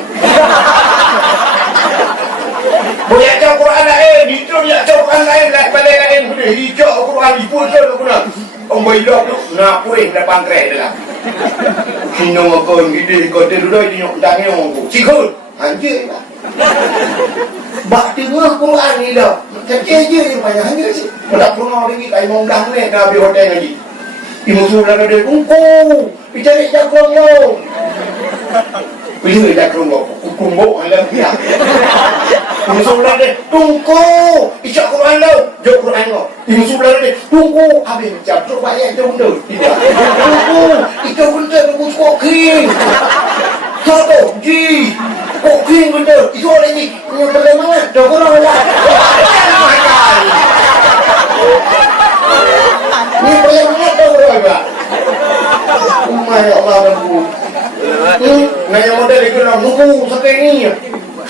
Boleh cakap Quran lain, itu dia cakap Quran lain, balik lain boleh. Hijau Quran, ipun saya guna. Ông bây giờ na quên là bằng kẻ là khi nó mà còn cái gì còn trên đây thì nhộng đang nghe ông chỉ hơn hắn chứ bạn tiếng nước cũng ăn đi đâu thật chê chứ nhưng mà hắn chứ mà đọc nó đi cái mong đắng này nào bị hột đen là gì thì một số là đời cũng cô bị chơi ra không đâu bây giờ ra không có cùng bộ hay là gì à một số là đây tung cô đi chợ không ăn đâu dậu không ăn rồi thì một số là đây tung cô à mình chặt cho bạn em trong đời đi đâu tung cô đi trong vấn đề của cô khi sao tổ gì cô khi vấn đề thì thôi đấy gì nhưng mà lên nói đâu có nói là nhưng mà em nói đâu rồi mà mày ông bà buồn ngày hôm nay cái lòng nó ngu sao cái gì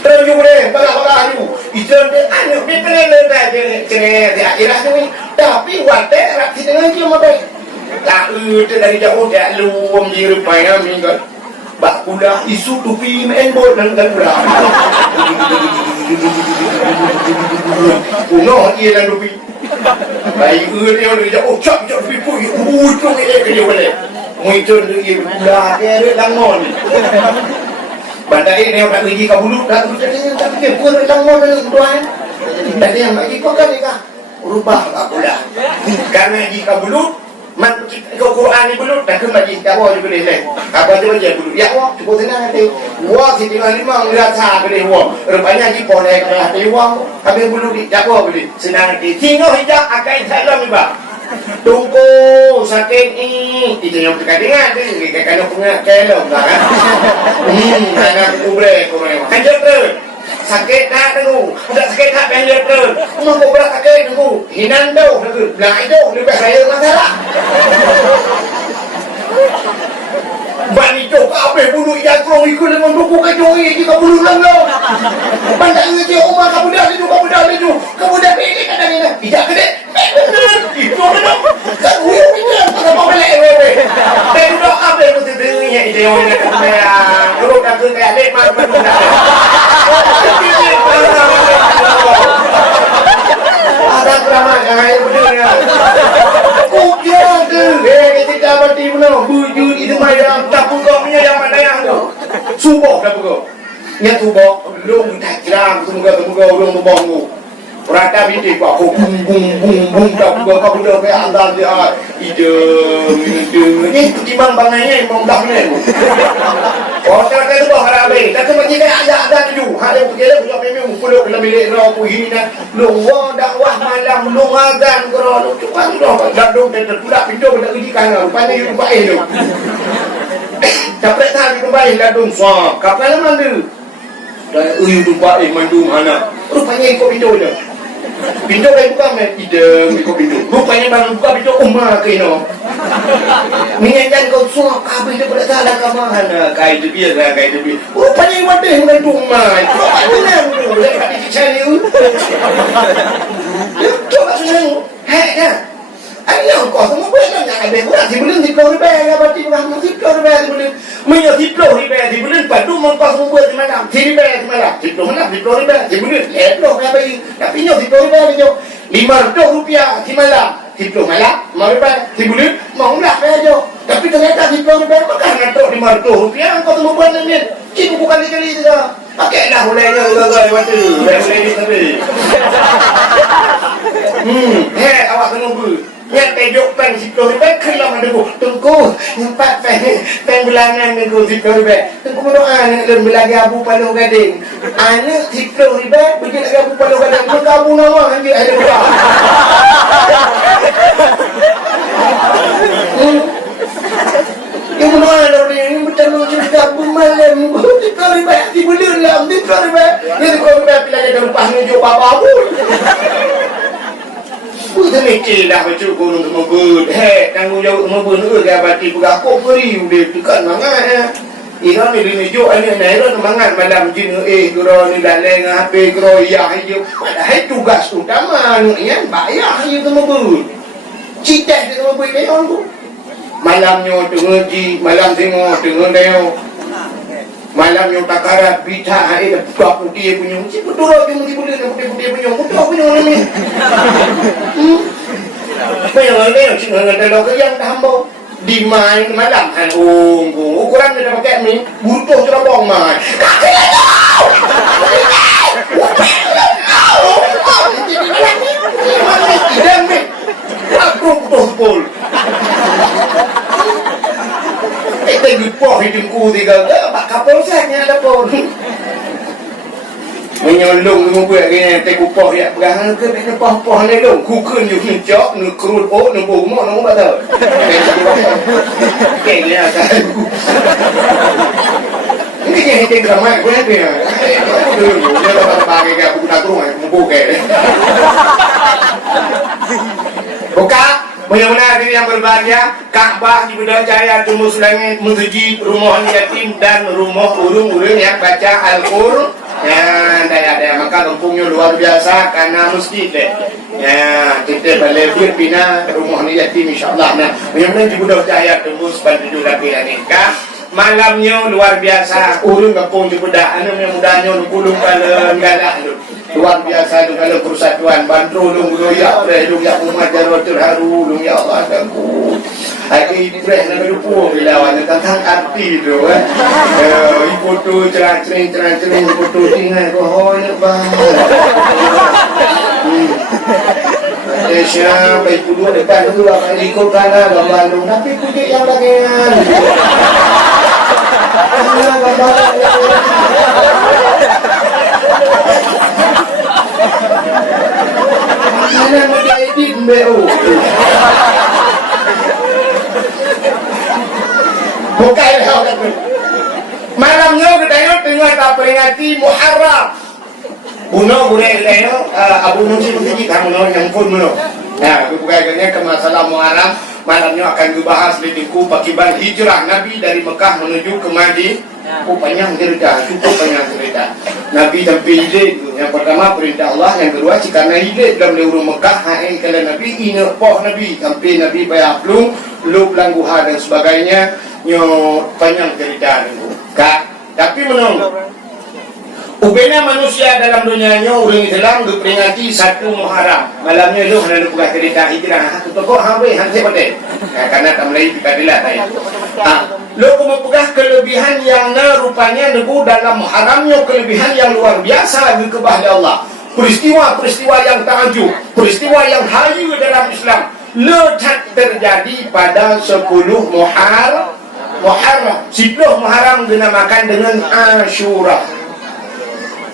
terus juga deh, baga-baga juga. Itu dia anu, dia kena letak dia akhirat ni. Tapi wate rak kita ngaji mah baik. Tak tu dari jauh dia luam di rupanya minggat. Bak kuda isu tupi main bot dan kuda. Kuno ia dan tupi. Baik dia dari jauh cak tupi pui. Ujung dia ke dia boleh. Muncul dia kuda dia langmon. Bandai ni orang uji kabulu, dah jadi tak fikir pun orang mau dengan tuan. Tadi yang lagi kau kan ni kan, rubah kabula. Karena uji kabulu, man kau Quran ni bulu, dah kembali jawab juga ni. Apa tu baca bulu? Ya wah, cuba senang nanti. Wah si dengan lima ngeliat sah boleh wah. Rupanya di polek kerana di wah, habis bulu di jawab boleh. Senang nanti. Tinggal hijau akan salam ni bah. Tunggu sakit ni itu yang kita dengar tu kalau punya kelong kan jangan kubre kanjut tu sakit tak tu ada sakit tak kanjut tu mau berat sakit tu hinan tu nak itu lebih saya masalah bani tu apa bulu yang kurang ikut dengan buku kajoi jika bulu langau pandang dia rumah kamu dah itu kamu dah pilih kadang ini tidak kedek itu mana kan uyuh ini tak mau balik wewe dan doa apa yang tu dengannya ide orang yang kalau dah tu kayak lek mana ada drama yang benar kupiah tu kita mati mana bujur itu macam tak pukul punya yang mana yang tu subuh dah pukul nya subuh belum tak kira semoga belum bangun Rata binti kau bung tak kau sudah kayak andal dia ide ni ketimbang bangainya memang dah ni oh tak tu bah harabe tak tu macam ada tu ada pergi punya memang pulau lebih ro ku hina lu dakwah malam lu azan kro lu cuma dah gadung dan terkudak pintu pada uji kan rupanya you baik tu capek tak you baik gadung so kapal mana dan you tu baik mandu mana rupanya ikut pintu je pintu kayak bukan ide ikut pintu rupanya bang buka pintu umah ke no minyak kau semua kabel dia pada salah ke mana kai tu biasa kai tu rupanya yang ada dengan rumah itu apa nak boleh kat di channel itu tak senang hei dah ayam kau semua boleh nak ada orang si belum diplo riba apa ti orang diplo riba si belum minyak diplo riba si belum padu mengkau semua buat macam si riba si malam diplo riba si belum leplo apa tapi nyok diplo riba ni nyok 500 rupiah si malam 10 malam, mau ribat, 10 bulan, mau lah aja. Tapi ternyata 10 ribat, makan ngatuk 500 rupiah, kau temu bulan ni. Cik bukan kali tu. Pakailah mulainya, gagak waktu. Mulai ni tapi. Awak tunggu. Yang tajuk pen 10 ribat, kelam ada bu. Tunggu, empat pen bulanan ni ku 10 ribat. Tunggu berdoa ni, lebih lagi abu paluh gading. Anak 10 ribat, pergi lagi abu paluh gading. Maka abu nama, nanti ada berdoa. Yang mana orang ini bertemu cerita malam, kita ribat di bulan, kita ribat. Ini kau ribat bila kita lupa menuju bapa pun. Kita mikir dah macam gunung membun. Tanggung jawab membun tu dia bati pegak kau beri dia tekan mangat. Ira ni menuju ani naira mangat malam jin guru ni daleng HP guru ya hidup. Padahal tugas utama ni bayar hidup membun. Cita dia membun dia orang tu. Malamnya tengah ji, malam tengok tengah deo. Malamnya takarat bita ada buka putih punya. Cik betul lagi mesti boleh putih punya. Betul punya ni. Punya ni cik ngada lo yang hamba di main malam han ukuran dia pakai ni butuh cerobong mai. Kaki lagi. Aku betul. Kita lupa hidupku tiga tak kapal saya ada pun. Menyolong tu buat gini tak upah ya pegangan ke tak upah ni dong. Kukun you hincok nu kerut oh nu bomo nu betul. Kayaknya kan. Ini yang hidup ramai pun ada. Dia dapat pakai ke buku tak rumah buku ke. Buka Mudah-mudahan hadirin yang berbahagia, Kaabah di Bidang Cahaya Tembus Langit, masjid, rumah yatim dan rumah urung-urung yang baca Al-Qur'an. Dan ada maka kampungnya luar biasa karena masjid deh. Ya, kita boleh bina rumah yatim insya-Allah. Nah, mudah-mudahan di Bidang Cahaya Tembus bantu lagi nikah. Malamnya luar biasa, urung kampung di Bedak, anu yang mudahnya pulung kala galak tu. Luar biasa tu kalau persatuan bantu lung ya lung ya umat jarot terharu lung ya Allah aku. Hari preh nak lupa bila awak tentang arti tu ibu tu cerang-cerang foto tinggal oh ya bang. Siapa ibu dua depan tu lah ikut kanan lalu tapi puji yang lagian. Mana macam edit mbeu. Bukan lah kata. Malamnya kita tengah tak peringati Muharram. Bunuh boleh leno abu nungsi kamu yang pun bunuh. Nah, bukannya ke masalah Muharram. Malamnya akan dibahas di tiku pakiban hijrah Nabi dari Mekah menuju ke Madinah. Panjang cerita, cukup panjang cerita. Nabi sampai hijrah yang pertama perintah Allah, yang kedua jika hijrah dalam lewurung Mekah, kalau Nabi ini poh Nabi sampai Nabi bayar pelung, lu pelangguha dan sebagainya. Nyo panjang cerita itu. Kak, tapi menunggu. Ubena manusia dalam dunianya orang Islam diperingati satu Muharram. Malamnya lu hendak buka cerita hijrah. Tu kok hambai hanse pate. Karena tak mulai dikadilah tadi. Lu memegah kelebihan yang rupanya nebu dalam Muharramnya kelebihan yang luar biasa di kebahagiaan Allah. Peristiwa-peristiwa yang takjub, peristiwa yang hayu dalam Islam letak terjadi pada 10 Muharram. 10 Muharram dinamakan dengan Ashura.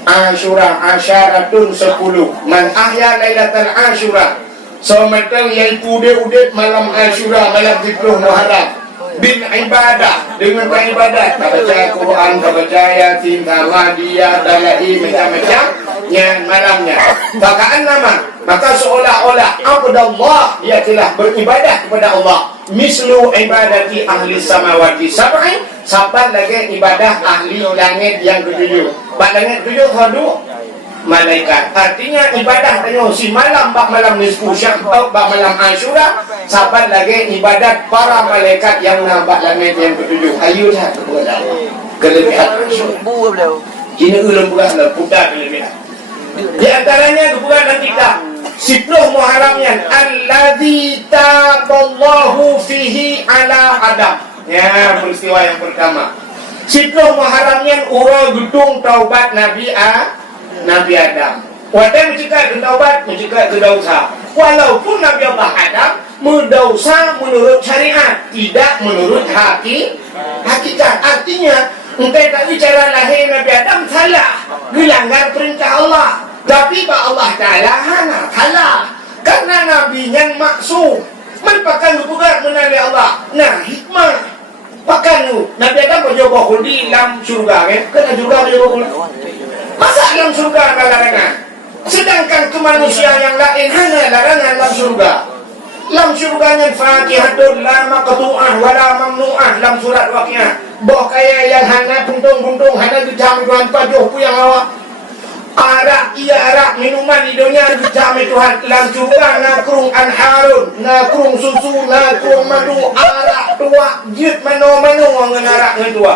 Asyaratun 10 man ahya lailatul Ashura. So matang iaitu udip malam Ashura, malam 10 Muharram bin ibadah, dengan beribadat, baca Quran, baca Yasin, Tamadiyah, Dalai, macam-macam yang malamnya. Fakaan nama, maka seolah-olah Allah, ia telah beribadah kepada Allah mislu ibadati ahli samawati sab'i, sabat lagi ibadah ahli langit yang ketujuh. Bak langit ketujuh hadu malaikat. Artinya ibadah tanya si malam bak malam nisfu syahbab bak malam Ashura, sabat lagi ibadat para malaikat yang nampak langit yang ketujuh. Ayu dah kepada kelebihan Ashura. Kini ulun bukan putar kelebihan. Di antaranya kebukaan dan kita Siploh Muharramnya alladzi taballahu fihi ala Adam. Ya, peristiwa yang pertama. Siploh Muharramnya ura gedung taubat Nabi Adam. Wadai mencegah ke taubat, mencegah ke dosa. Walaupun Nabi Allah Adam mendosa menurut syariat, tidak menurut hakikat. Artinya, engkau tak bicara lahir Nabi Adam salah, melanggar perintah Allah. Tapi Pak Allah Ta'ala hana salah. Karena Nabi yang maksum merupakan hubungan mengenai Allah. Nah, hikmah pakan tu Nabi Adam berjumpa khuldi dalam syurga kan? Kena juga berjumpa khuldi. Masa dalam syurga ada larangan? Sedangkan ke manusia yang lain hanya larangan dalam syurga. Dalam syurga yang Fatihatul la maqtu'ah wa la mamnu'ah dalam surat Waqiah. Boh kaya yang hanya puntung-puntung hanya dijam Tuhan pajuh puyang awak. Arak minuman di dunia dijami Tuhan. Dalam syurga nakrung anharun, nakrung susu, nakrung madu, arak tua, jit mano-mano dengan arak dengan tua.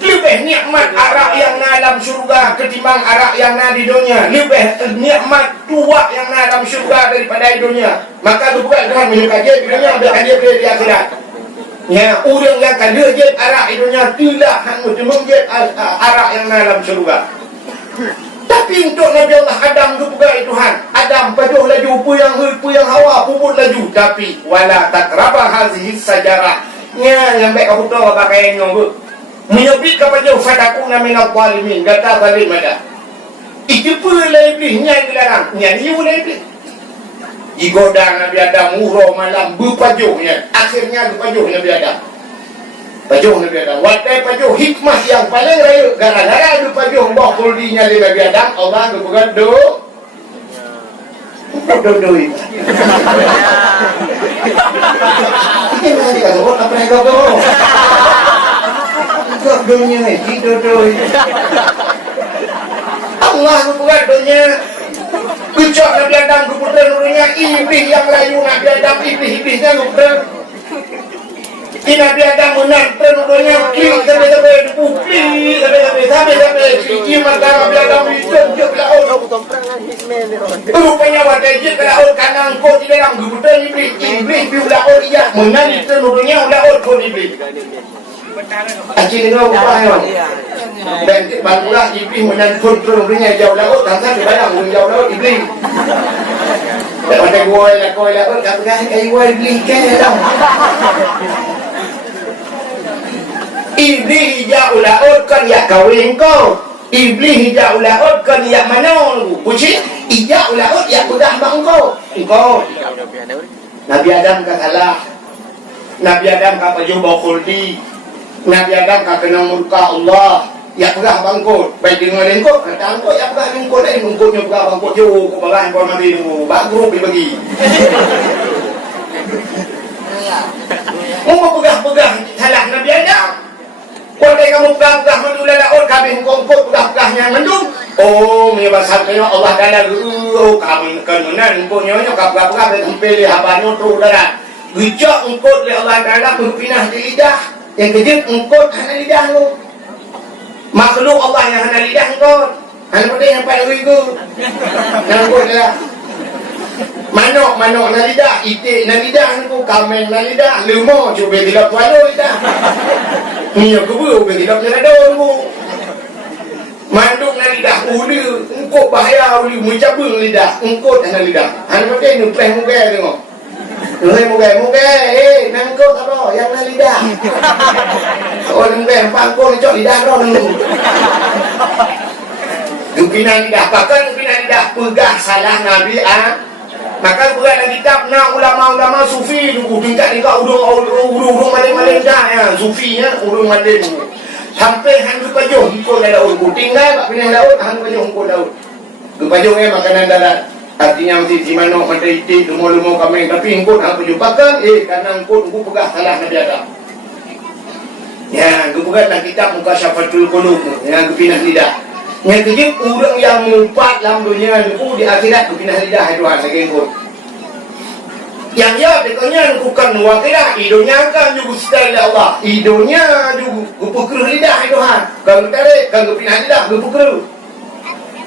Lebih nikmat arak yang dalam syurga ketimbang arak yang di dunia. Lebih nikmat tua yang dalam syurga daripada di dunia. Maka itu bukan Tuhan minum kajian di dunia, biarkan dia di akhirat. Ya, orang yang akan dia arak di dunia tidak hanya menjadi arak yang dalam syurga. Tapi untuk Nabi Allah Adam itu bukan Tuhan. Adam paduh laju puyang hawa puput laju. Tapi wala takraba hazihi sajarah. Ya, yang baik kamu tahu pakai nyonggut. Menyebut kepada fatakuna minal zalimin, kata zalim ada. Itu pula iblisnya yang dilarang. Nyanyi pula iblis. Digodang Nabi Adam murah malam berpajuhnya. Akhirnya berpajuh Nabi Adam. Pajuh Nabi Adam. Watai pajuh hikmah yang paling raya. Gara-gara berpajuh mbah kuldinya Nabi Adam, Allah berbuat do. Do itu. Ini mana dikatakan apa yang kau dunia ini doi. Allah buat dunia. Kucok Nabi Adam keputar dunia. Iblis yang layu Nabi Adam, iblisnya keputar. Ini Nabi Adam benar dunia. Klik sampai pupli sampai kiki maka Nabi Adam itu laut. Rupanya wadajit laut kanan kau di dalam keputar iblis biu laut iya menang itu dunia laut kau iblis. Acik dengan upah yang dan barulah iblis menang kontrol dunia jauh laut dan saya dibayang jauh laut iblis. Tak ada koi laut tak pernah kaya iblis kaya tau. Iblis hijau laut kan ya kawin kau. Iblis hijau laut kan ya mana lu? Pucik hijau laut ya pegang bang kau. Kau Nabi Adam katalah. Nabi Adam kata jumpa khuldi. Nabi Adam kata kena murka Allah. Ya pegah bangkut. Baik dengan lengkot. Kata angkut ya pegah lengkot. Lengkotnya pegah bangkut. Jauh kau pegah kau Nabi itu. Bagus bagi. Mau pegah-pegah salah Nabi Adam. Kau kamu pegah-pegah mendulah laut. Kami kongkot pegah-pegahnya mendung. Oh, menyebabkan kaya Allah Ta'ala. Kamu kenunan. Kau nyonya pegah-pegah. Sampai habanyo tu darat. Gijak engkot oleh Allah Ta'ala. Berpinah di lidah. Yang kejut engkau hana lidah lu. Makhluk Allah yang hana lidah engkau. Hana pada yang paling rigu. Yang engkau adalah manok na lidah. Itik na lidah engkau. Kameng na lidah. Lemah cuba tidak tualu lidah. Minyak kebu tidak terada engkau. Manduk na lidah. Uli engkau bahaya. Uli mencabung lidah. Engkau hana lidah. Hana pada yang nupleh muka tengok. Muka, nang kau tak tahu yang nak lidah. Orang muka, pangkau ni cok lidah kau nang. Gupina lidah, bahkan gupina lidah pegah salah Nabi Maka berat dalam kitab nak ulama-ulama sufi dulu tingkat udung maling-maling dah ya, sufi ya, udung maling. Sampai hang pajuh ikut laut. Tinggal bak pindah laut, hang pajuh ikut laut. Pajuh makanan darat. Artinya mesti si manok mata itik lumur-lumur kambing tapi engkau nak perjumpakan kerana engkau pegah salah Nabi Adam. Ya, engkau pegah dalam kitab muka syafatul qulub yang engkau pindah lidah. Yang kejip orang yang mumpat dalam dunia engkau di akhirat engkau pindah lidah Tuhan lagi engkau. Yang ya dekanya engkau kan wakillah hidupnya kan juga setelah Allah. Hidupnya juga engkau pekerah lidah Tuhan. Kalau tarik, kalau pindah lidah engkau pekerah.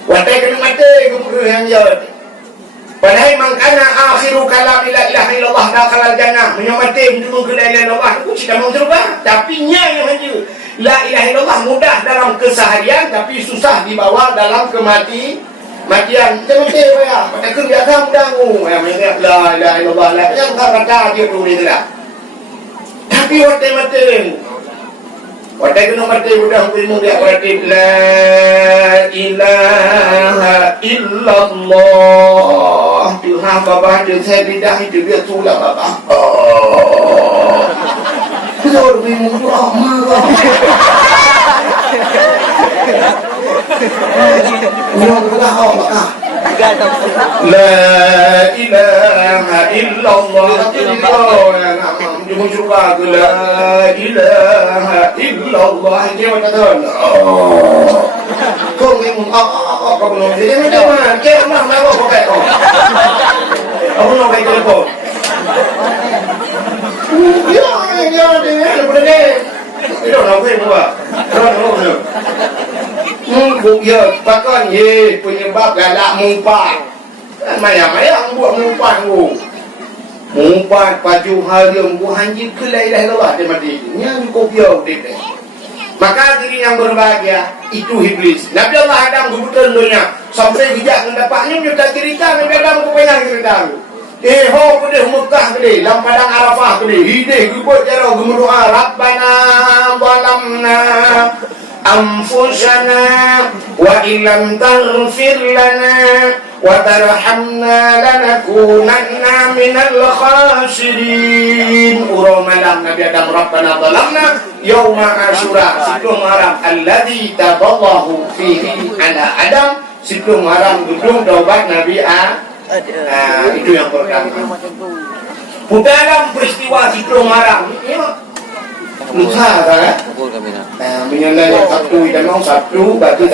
Watai kena mati engkau pekerah yang ya. Padahal mangkana akhiru kalam la ilaha illallah dakhala jannah. Menyamati menunggu la ilaha illallah itu tidak mau terubah. Tapi nya yang hanya la ilaha illallah mudah dalam keseharian tapi susah dibawa dalam matian. Jangan ya. Pada kerja kamu dangu. Ya mengingat la ilaha illallah la yang kata dia dulu itu lah. Tapi mati. Watai kena mati udah ilmu dia berarti la ilaha illallah. Tuhan bapa dia saya lidah itu dia tulah bapa. Oh. Betul ilmu doa mah. Ilmu doa apa? La ilaha illallah. Cuma cuba la ilaha illallah. Dia macam tu. Kau memang kau belum. Dia macam mana? Dia mana nak pakai kau? Aku nak pakai telefon. Ya, dia boleh. Dia nak pakai buat. Dia ya, pakai ye penyebab galak mumpat. Maya buat mumpat tu. Mumpat baju haram bu hanji ke la ilaha illallah dia mati. Yang kopiau dia. Maka diri yang berbahagia itu iblis. Nabi Allah Adam kebetulan dunia sampai bijak mendapatnya dia tak cerita Nabi Adam kepenang cerita. Ho kede Mekah kede dalam padang Arafah kede hidih gubut jaro gemerdoa Rabbana zalamna anfusana wa illam taghfir lana wa tarhamna lanakunanna minal khasirin. Malam Nabi Adam Rabbana zalamna yauma asyura siklum haram alladhi taballahu fihi ala Adam siklum haram gedung taubat Nabi itu yang pertama. Dalam peristiwa siklum haram ini lusa kan? Menyandang Sabtu dan Sabtu berarti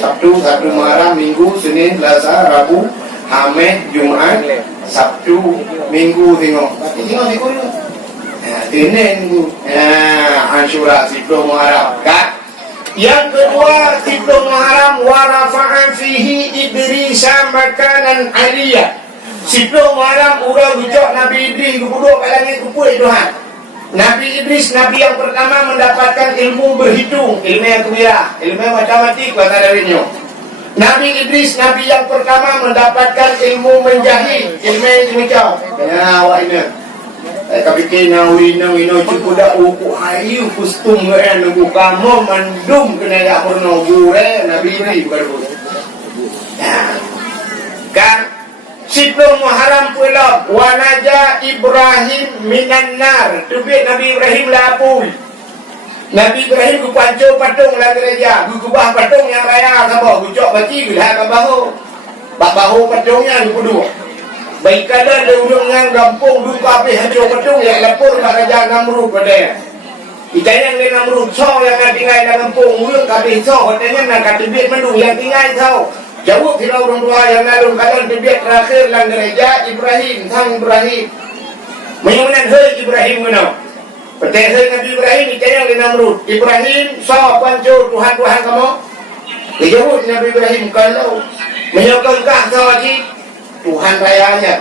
Sabtu Muharram, Minggu, Senin, Selasa, Rabu, Khamis, Jumaat, Sabtu, Minggu tengok dulu. Senin Minggu. Asyura siklum Muharram kan? Yang kedua siklum Muharram wa rafa'a fihi Idrisa makanan aliyah. Siklum Muharram urang ucap Nabi Idris duduk kat langit kupul Tuhan. Nabi Idris, Nabi yang pertama mendapatkan ilmu berhitung, ilmu yang kebira, ilmu matematik, bahasa Darwinnya. Nabi Idris, Nabi yang pertama mendapatkan ilmu menjahit, ilmu yang cemicau. Ya, awak ini. Tapi kena wino cukup dah uku ayu kustum ke nunggu kamu mandum kena dak pernah gue Nabi Idris bukan bu. Kan? Siklum Muharram pula wanaja Ibrahim minan nar. Tubik Nabi Ibrahim lapul. Nabi Ibrahim ku pancung patung la gereja, ku kubah patung yang raya sama gucok bati gelah babahu. Babahu patungnya ku dua. Baik kada de urang ngan gampung du kabeh hancur patung yang lapor kat raja Namrud pada. Kita yang le Namrud so yang tinggal dalam kampung urang kabeh so katanya nak katibit mandu yang tinggal tahu. Jauh tidak orang tua yang lalu kalian terbiak terakhir dalam gereja Ibrahim, sang Ibrahim. Menyunan hei Ibrahim mana? Petai hei Nabi Ibrahim dicayang di Namrud. Ibrahim sah pancur Tuhan kamu. Dijawab Nabi Ibrahim kalau menyokongkah sah lagi Tuhan rayanya.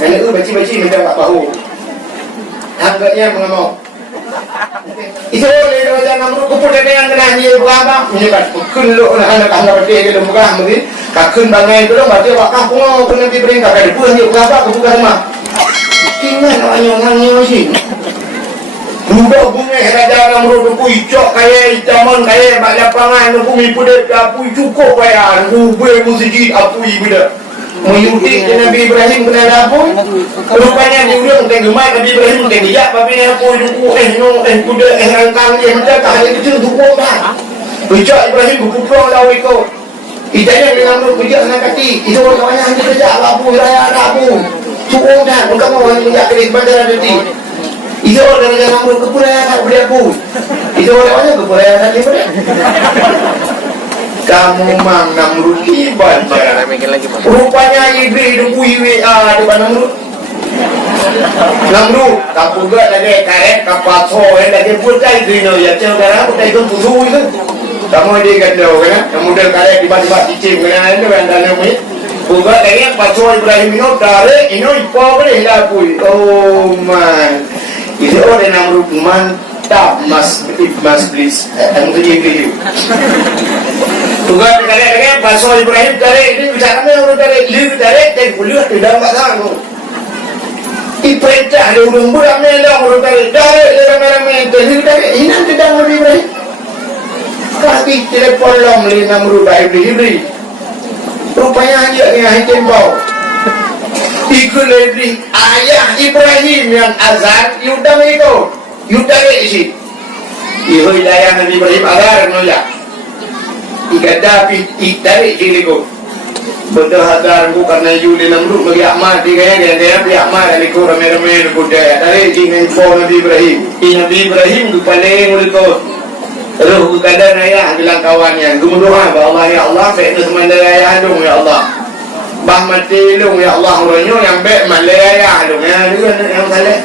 Dan itu baci-baci minta tak tahu. Tangganya mengamau. Itu oleh raja Namrud kupul ada yang kena dia berapa menyekat keluk anak-anak dia ke muka mungkin kakun bangai itu berarti awak kampung mau kena diperintah kada pulang dia berapa ke buka rumah tinggal awaknya masih budak bunga raja Namrud pui cok kaya zaman kaya bak lapangan bumi pudet apui cukup kaya ubeh masjid apui budak mengikuti Nabi Ibrahim kena dapur rupanya diulang gemar Nabi Ibrahim kena dia tapi dapur duku kuda rangkang dia macam tak ada kecil duku dah ucap Ibrahim berkumpul lawa ikut idanya dengan Namrud kerja dengan kaki itu kawannya hanya kerja dapur raya dapur suku dah bukan mau hanya kerja kerja bandar ada di itu dari Namrud kepulauan tak boleh dapur itu kawannya kepulauan tak boleh kamu mang Namrud kibat rupanya Idris dukui WA di mana Namrud tak pugat lagi karet kapal so lagi putai grino ya cel gara putai tu busu itu kamu dia gandau kan kemudian karet tiba-tiba cicing kan itu yang dalam ni Bukan lagi yang pacu Ibrahim ini tarik ini ipo boleh lah pui. Oh man, itu orang Namrud mantap mas please. Anu tu je. Bukan lagi pacu Ibrahim tarik ini bicara orang tarik, liu tarik, dan kuliah tidak masalah. Iperintah dia urung budak melang orang tarik, ramai-ramai liu tarik, ini tidak Nabi Ibrahim. Kaki telefon long li Namrud Ibrahim. Rupanya dia yang hitam bau. Ikut lebih ayah Ibrahim yang azan, yudang itu, yudang isi. Ibu ayah Nabi Ibrahim agar nolak. Ikada piti dari jiliku. Betul agar bukan Yuli Namrud bagi amat dia dia amat dari kurang ramai budaya dari jingin pon Nabi Ibrahim. Nabi Ibrahim tu paling mulut. Ruh kadang ayah bilang kawannya, gumudoa Allah ya Allah, fa'na semanda ayah dong ya Allah. Bah mati dong ya Allah, orangnya yang baik malai ayah dong ya, yang salah.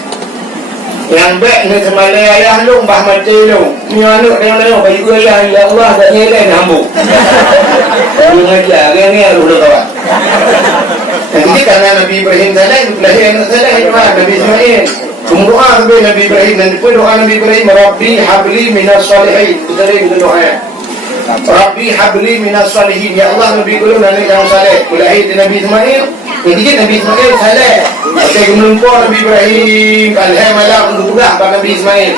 Yang baik ni semanda ayah dong, bah mati dong. Ni anak yang bagi ayah ya Allah tak nyelai hambuk. Lu ngajar, ngeng lu kawan. Jadi karena Nabi Ibrahim salah, lahir anak salah itu Nabi Ismail. Doa Nabi Ibrahim dan doa Nabi Ibrahim, Rabbi habli minas salihin. Sering doa. Rabbi habli minas salihin. Ya Allah Nabi kulun anak yang saleh. Mulai dari Nabi Ismail, jadi Nabi Ismail saleh. Saya menumpah Nabi Ibrahim kalhai malam untuk tugas pada Nabi Ismail.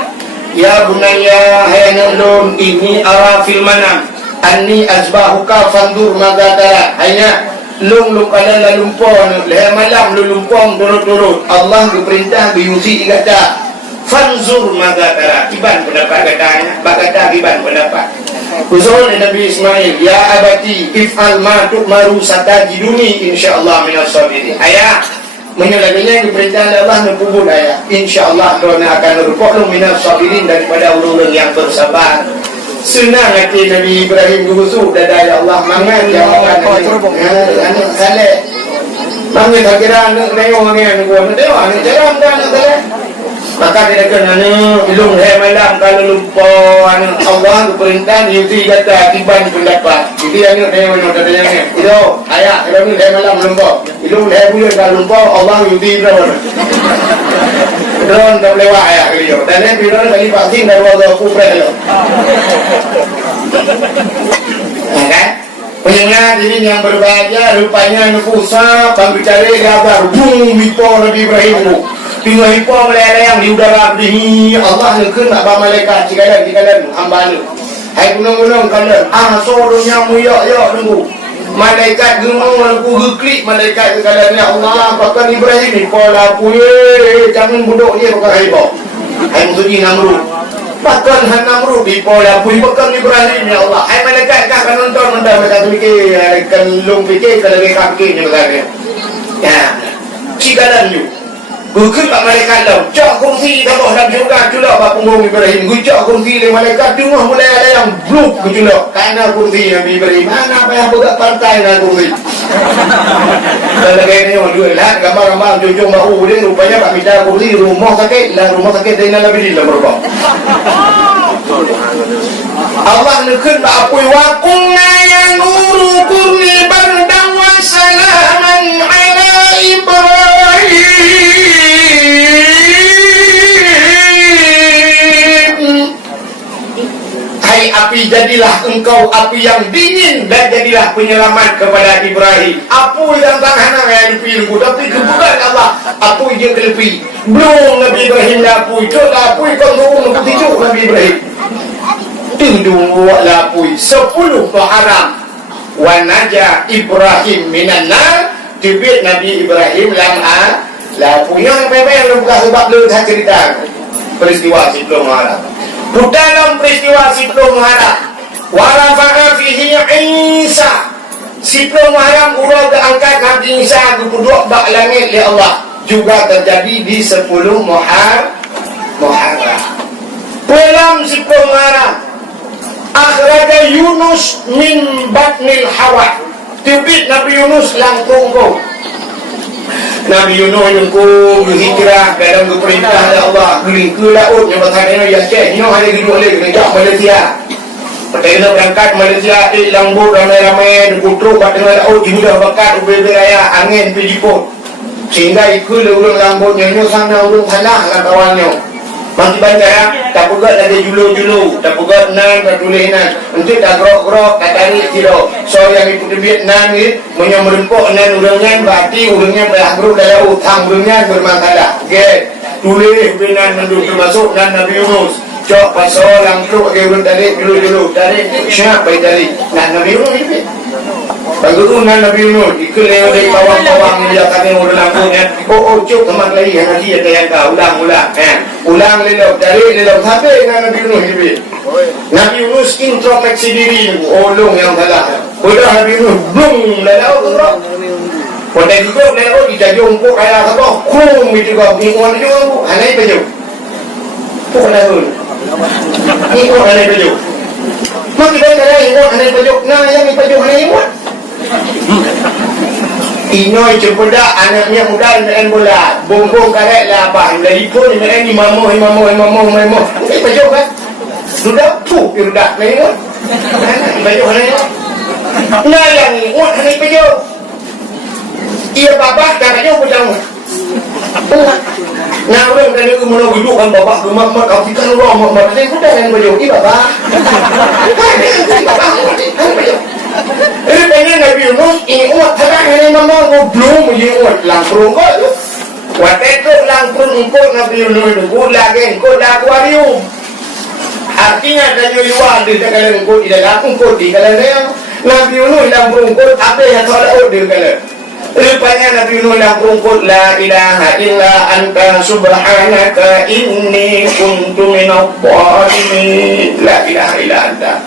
Ya bunayya hai anak lun, ini ara fil manam anni azbahuka fandur maga tara. Hanya lung kala lalumpon leher malam lulumpong turut-turut Allah berperintah diusi kata fanzur maka tara iban pendapat katanya bakata iban pendapat usul Nabi Ismail ya abati if'al ma tu'maru satajiduni insyaallah minas sabirin ayah menyelaganya diperintah Allah nepubun ayah insyaallah kerana akan rupuk lu minas sabirin daripada ulun yang bersabar. Senang hati Nabi Ibrahim gusuk dada ya Allah mangan jawapan anak saleh mangan tak kira anak nengok ni anak gua tengok anak jalan dah anak saleh maka dia kena ilung hai malam kalau lupa anak Allah perintah diuti kata tiban pendapat jadi anak nengok katanya ni itu ayah kalau ni hai malam lupa ilung hai bulan kalau lupa Allah diuti berapa drone tak lewat ayah beliau dan yang beliau lagi vaksin dari waktu kupret lo kan penyengat ini yang berbahagia rupanya nufusa pembicara gambar bung mipo Nabi Ibrahim tinggal mipo meleleh yang di udara berdiri Allah nekun nak bawa malaikat cikalan hamba lu hai gunung-gunung kalian soronya muyak nunggu malaikat gemang aku geklik malaikat sekalian ya Allah bahkan Ibrahim ni pola puye jangan buduk dia bukan haibau hai musuhi Namrud bahkan Namrud di pola puye bahkan Ibrahim ya Allah hai malaikat kah kan nonton mereka fikir kan lung fikir kalau mereka fikir ni berkata ya cikalan you gukun pak malaikat lau cak kursi tambah dalam syurga culak pak punggung Ibrahim gucak kursi dari malaikat tunggu mulai ada yang bluk keculak karena kursi Nabi Ibrahim mana apa yang buka partai dengan kursi kalau kayak ni orang duit lihat gambar-gambar jujur mahu dia rupanya pak minta kursi rumah sakit dari Nabi Dila berapa Allah nukun pak apui wakunna yang nuru kurni bardang wa salaman ala Ibrahim. Hai api jadilah engkau api yang dingin dan jadilah penyelamat kepada Ibrahim. Apa yang tak hana yang dipilih tapi kebukan Allah apa yang kelepi belum Nabi Ibrahim lapui ke lapui kau turun ketijuk Nabi Ibrahim tindung lapui 10 Muharram wa naja Ibrahim minan nar tibit Nabi Ibrahim lapunya apa yang bukan sebab lu dah cerita peristiwa 10 Muharram. Dalam peristiwa 10 Muharram warafa'a fihi Isa 10 Muharram urut angkat Nabi Isa duduk bak langit ya Allah juga terjadi di 10 Muharram dalam 10 Muharram akhraja Yunus min batnil hawa tibit Nabi Yunus langkung Nabi Yunus yang hijrah dalam perintah Allah beli ke laut yang bertanya yang cek ni ada hidup lagi kerja Malaysia Pertama berangkat Malaysia, lambu ramai-ramai, dikutruk kat tengah laut, indah bakat, ubay raya, angin pijiput. Sehingga ikut urang lambu nyanyi sana urang salah lah kawannya. Mati banyak, tak pegat ada julu-julu, tak pegat nan, tak tulis nan. Nanti tak gerok-gerok, tak tarik tidak. So yang ikut Vietnam ni, menyemberempuk nan urangnya, berarti urangnya berlaku dalam utang urangnya bermasalah. Okay. Tulis binan menduk termasuk nan Nabi Yunus. Cok pasal langkruk ke urang tarik dulu-dulu. Tarik, siapa yang tarik? Nak Nabi Yunus ni. Bagus nan Nabi Yunus. Ikut lewat dari bawang-bawang ni dia kata urang lampunya. Oh, cok teman lagi yang lagi ada yang kau ulang-ulang. Ulang lelok, tarik lelok. Sampai nan Nabi Yunus ni. Nabi Yunus introspeksi diri. Olong yang salah. Udah Nabi Yunus, blung, lalau tu bro. Pada juga lalau kita jumpa kaya apa? Kum itu kau ingin juga aku. Anai peju. Pun lalu. Ini kau anai peju. Mak kita kaya ingin anai peju. Nah yang ini peju anai ingin. Inoy cepeda anaknya muda main bola. Bongbong karet lah apa. Dari pun main imamu. Ini peju kan? Sudah tu sudah main. Peju anai. Nah yang ini anai peju. Ia bapak katanya pedang. Nah orang tadi aku mau duduk kan bapak rumah mak kau fikir orang mak saya sudah yang baju ini bapak. Ini pengen Nabi Yunus ini umat terang ini memang belum ini umat langprung kau tu. Waktu itu langprung engkau Nabi Yunus itu lagi engkau dah akuarium. Artinya ada jualan di dalam engkau di dalam engkau di dalam dia. Nabi Yunus langprung engkau apa yang soal order kalau. Rupanya Nabi Nuh yang berungkut la ilaha illa anta subhanaka inni kuntu minadh dhalimin. La ilaha illa anta.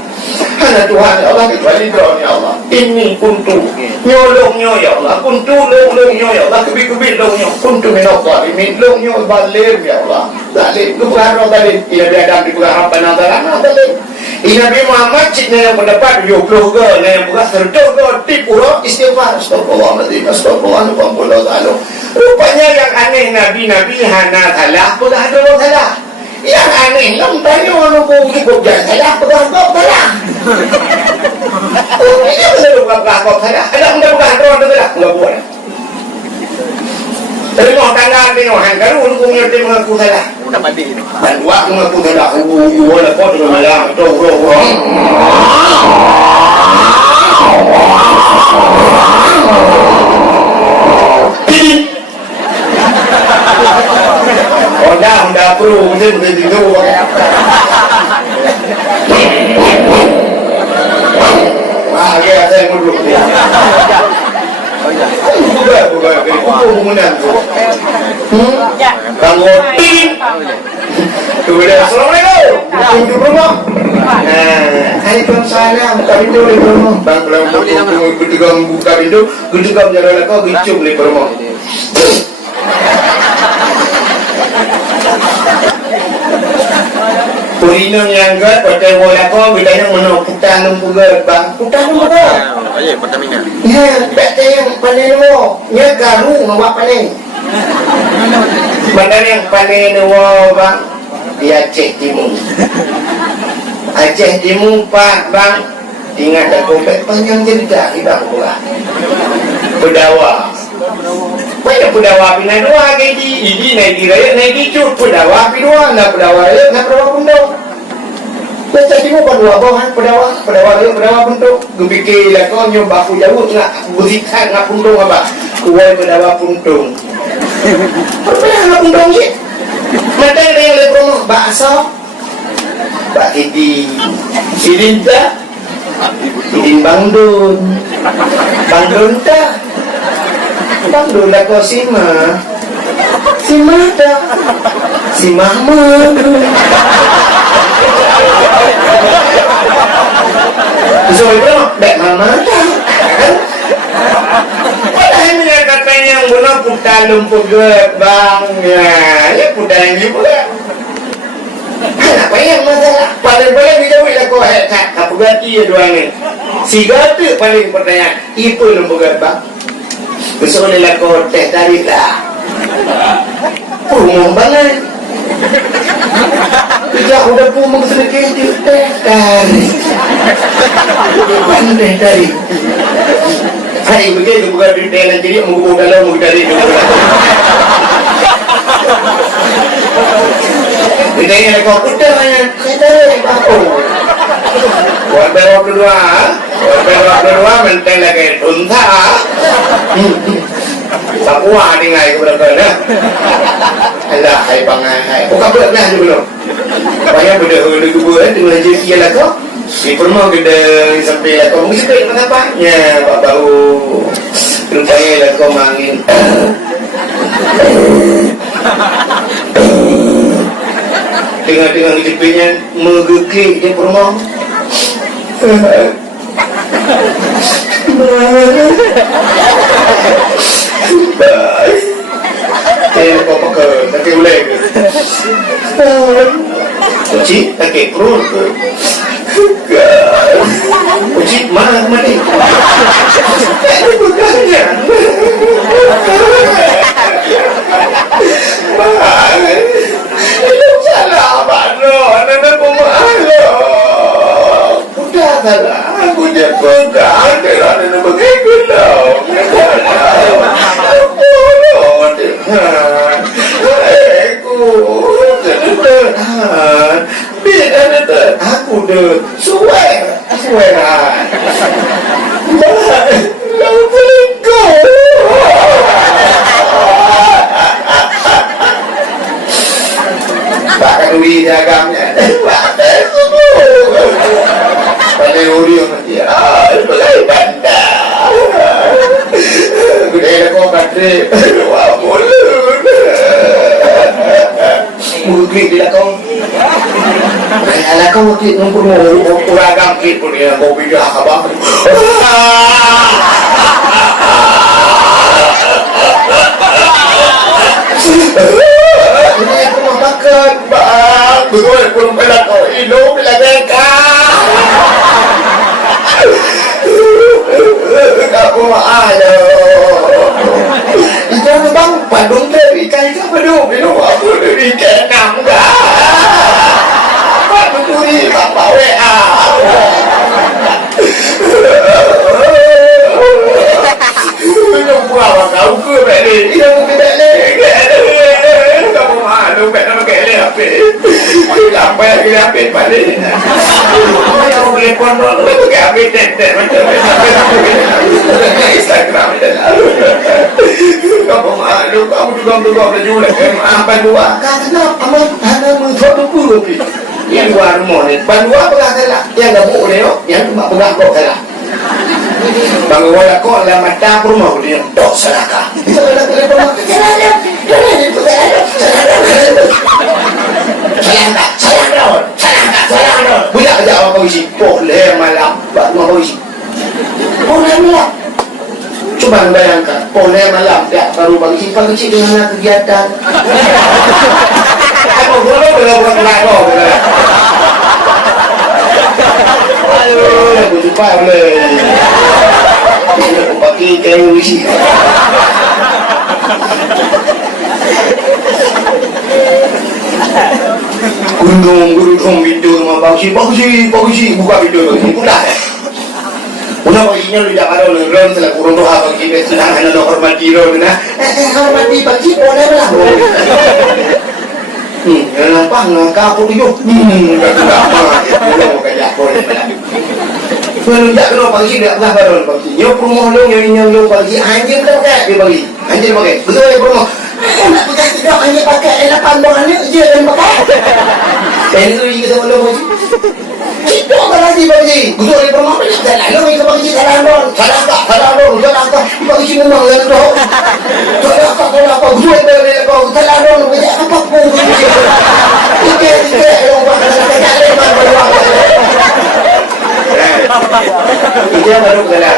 Hanya Tuhan ya Allah kecuali Kau ya Allah. Inni kuntu nyolongnya ya Allah. Kuntu longnya ya Allah. Kebi-kebi longnya. Kuntu minadh dhalimin. Longnya zalim ya Allah. Zalim. Itu bukan orang zalim. Ia biadam di bukan apa nama zalim. Nabi Muhammad ciknya yang mendapat 70 ke, yang bukan serta ke, tipu istighfar. Astagfirullahaladzim, astagfirullahaladzim. Rupanya yang aneh Nabi-Nabi hana salah, bukan ada orang salah. Yang aneh, yang tanya orang kau jangan salah, bukan kau salah. Oh, ini benar bukan kau salah. Ada bukan orang salah, bukan buat. Terima tangan tengok hanggaru lu ngerti mengaku salah. Udah mandi ini. Dan dua mengaku salah. Wala pot dengan malam tu. Honda perlu mungkin begitu. Wah, dia ada yang dulu. Bukan, itu hubungan tu. Kamu tin. Tu dah assalamualaikum. Tunggu rumah. Waalaikumsalam. Kami tu di rumah. Bang kalau ketika buka pintu, ketika jalan kau gicung di rumah. Purinang yang gat, pakai bola kau, bedanya mana putang lempugat bang. Putang lempugat. Aje Pertamina. Ya, betul yang panen mo. Ya garu ngawak panen. Mana yang panen mo bang? Di Aceh Timur. Aceh Timur Pak bang. Ingat aku panjang cerita kita pula. Pedawa. Banyak pedawa pina dua gaji. Ini naik raya naik cut pedawa pina nak pedawa raya nak pedawa pundong. Macam ni pun dua bahan pedawa puntung. Gubikir lah kau nyoba aku jauh nak berikan nak puntung apa? Kuai pedawa puntung. Apa yang nak puntung ni? Macam yang lebih bakso, bak titi, sirinta, sirin bangdun, bangdun tak, bangdun lah kau sima dah, si Mahmud. So itu baik mama dah. Padahal menyatakan yang guna putar lumpugat bang, ya putar yang ni pula. Apa yang masalah? Paling-paling dijawab lah kau kat pugat ia dua ni. Si gata paling pertanyaan, itu lumpugat bang. Besok ni lah kau teh tarik lah. Umum banget. Kerja udah pun sedikit dari pandai dari. Hai begitu bukan di dalam jadi mau dalam mau dari itu. Bedanya kau udah kita aku. Buat belok kedua menteng lagi tunta. Papua ni ngai kebetulan dah. Alah, hai bangai hai. Bukan berat dah dulu. Banyak benda hulu kubur dengan jadi ialah kau. Di rumah kita sampai lah kau mesti kena apa? Ya, bau. Rupanya lah kau mangin. Dengan jepinya megekik di rumah. Kau pakai tak boleh. Uci tak perut. Uci mana mati? Bukannya. Itu salah bano, anak pemahalo. Udah salah, aku jaga. Ada begitu loh. Aku deh, suweran. Lau pelinggo. Bahkan uri dagamnya, bahkan semua. Pada uri yang dia, sebagai bandar. Budaya kau kata, wah mulut. Mungkin tidak kau. Alah kau waktu nombor mau kurang kit pun dia kau video apa? Ini aku mau makan, bang. Betul belum pernah kau hidup bila mereka. Aku ada. Jangan bang, padung dari kain apa dulu? Minum aku dari kain enggak. Betul bapak WA. Belum buat kau ke balik. Dia mungkin balik. Kamu malu balik pakai HP. Sampai lagi HP balik. Kamu boleh pondok pakai HP tek macam Instagram dan kamu malu kamu juga berjual apa dua karena amat hanya mencoba dulu yang dua rumah ni bandua pegang salah yang dah buat dia yang cuma pegang kau salah bang wala kau lah mata rumah dia dok salah kah salah punya kerja apa kau isi boleh malam buat kau isi boleh malam coba bayangkan boleh malam tak baru pagi dengan kegiatan aku boleh buat lagu aduh aku lupa boleh aku pakai kayu isi gurung video rumah bagus buka video begini pula una baginya lu jangan ada ron setelah kurang doa bagi kita senang hanya hormati ron na hormati bagi boleh lah yang nampak ngangka aku tu tak apa belum kayak boleh lah kalau tak kena bagi dia apa baru bagi yo promo lo yang bagi anjing tak pakai dia bagi anjing pakai betul ya promo nak pakai tidak hanya pakai enakan bangannya dia yang pakai itu kita belum bagi itu apa lagi bagi betul ya promo tak lalu kita bagi salah bagi semua orang tu salah apa betul ya kau salah bagi apa pun itu yang buat kita lemak beruang dia baru kelar.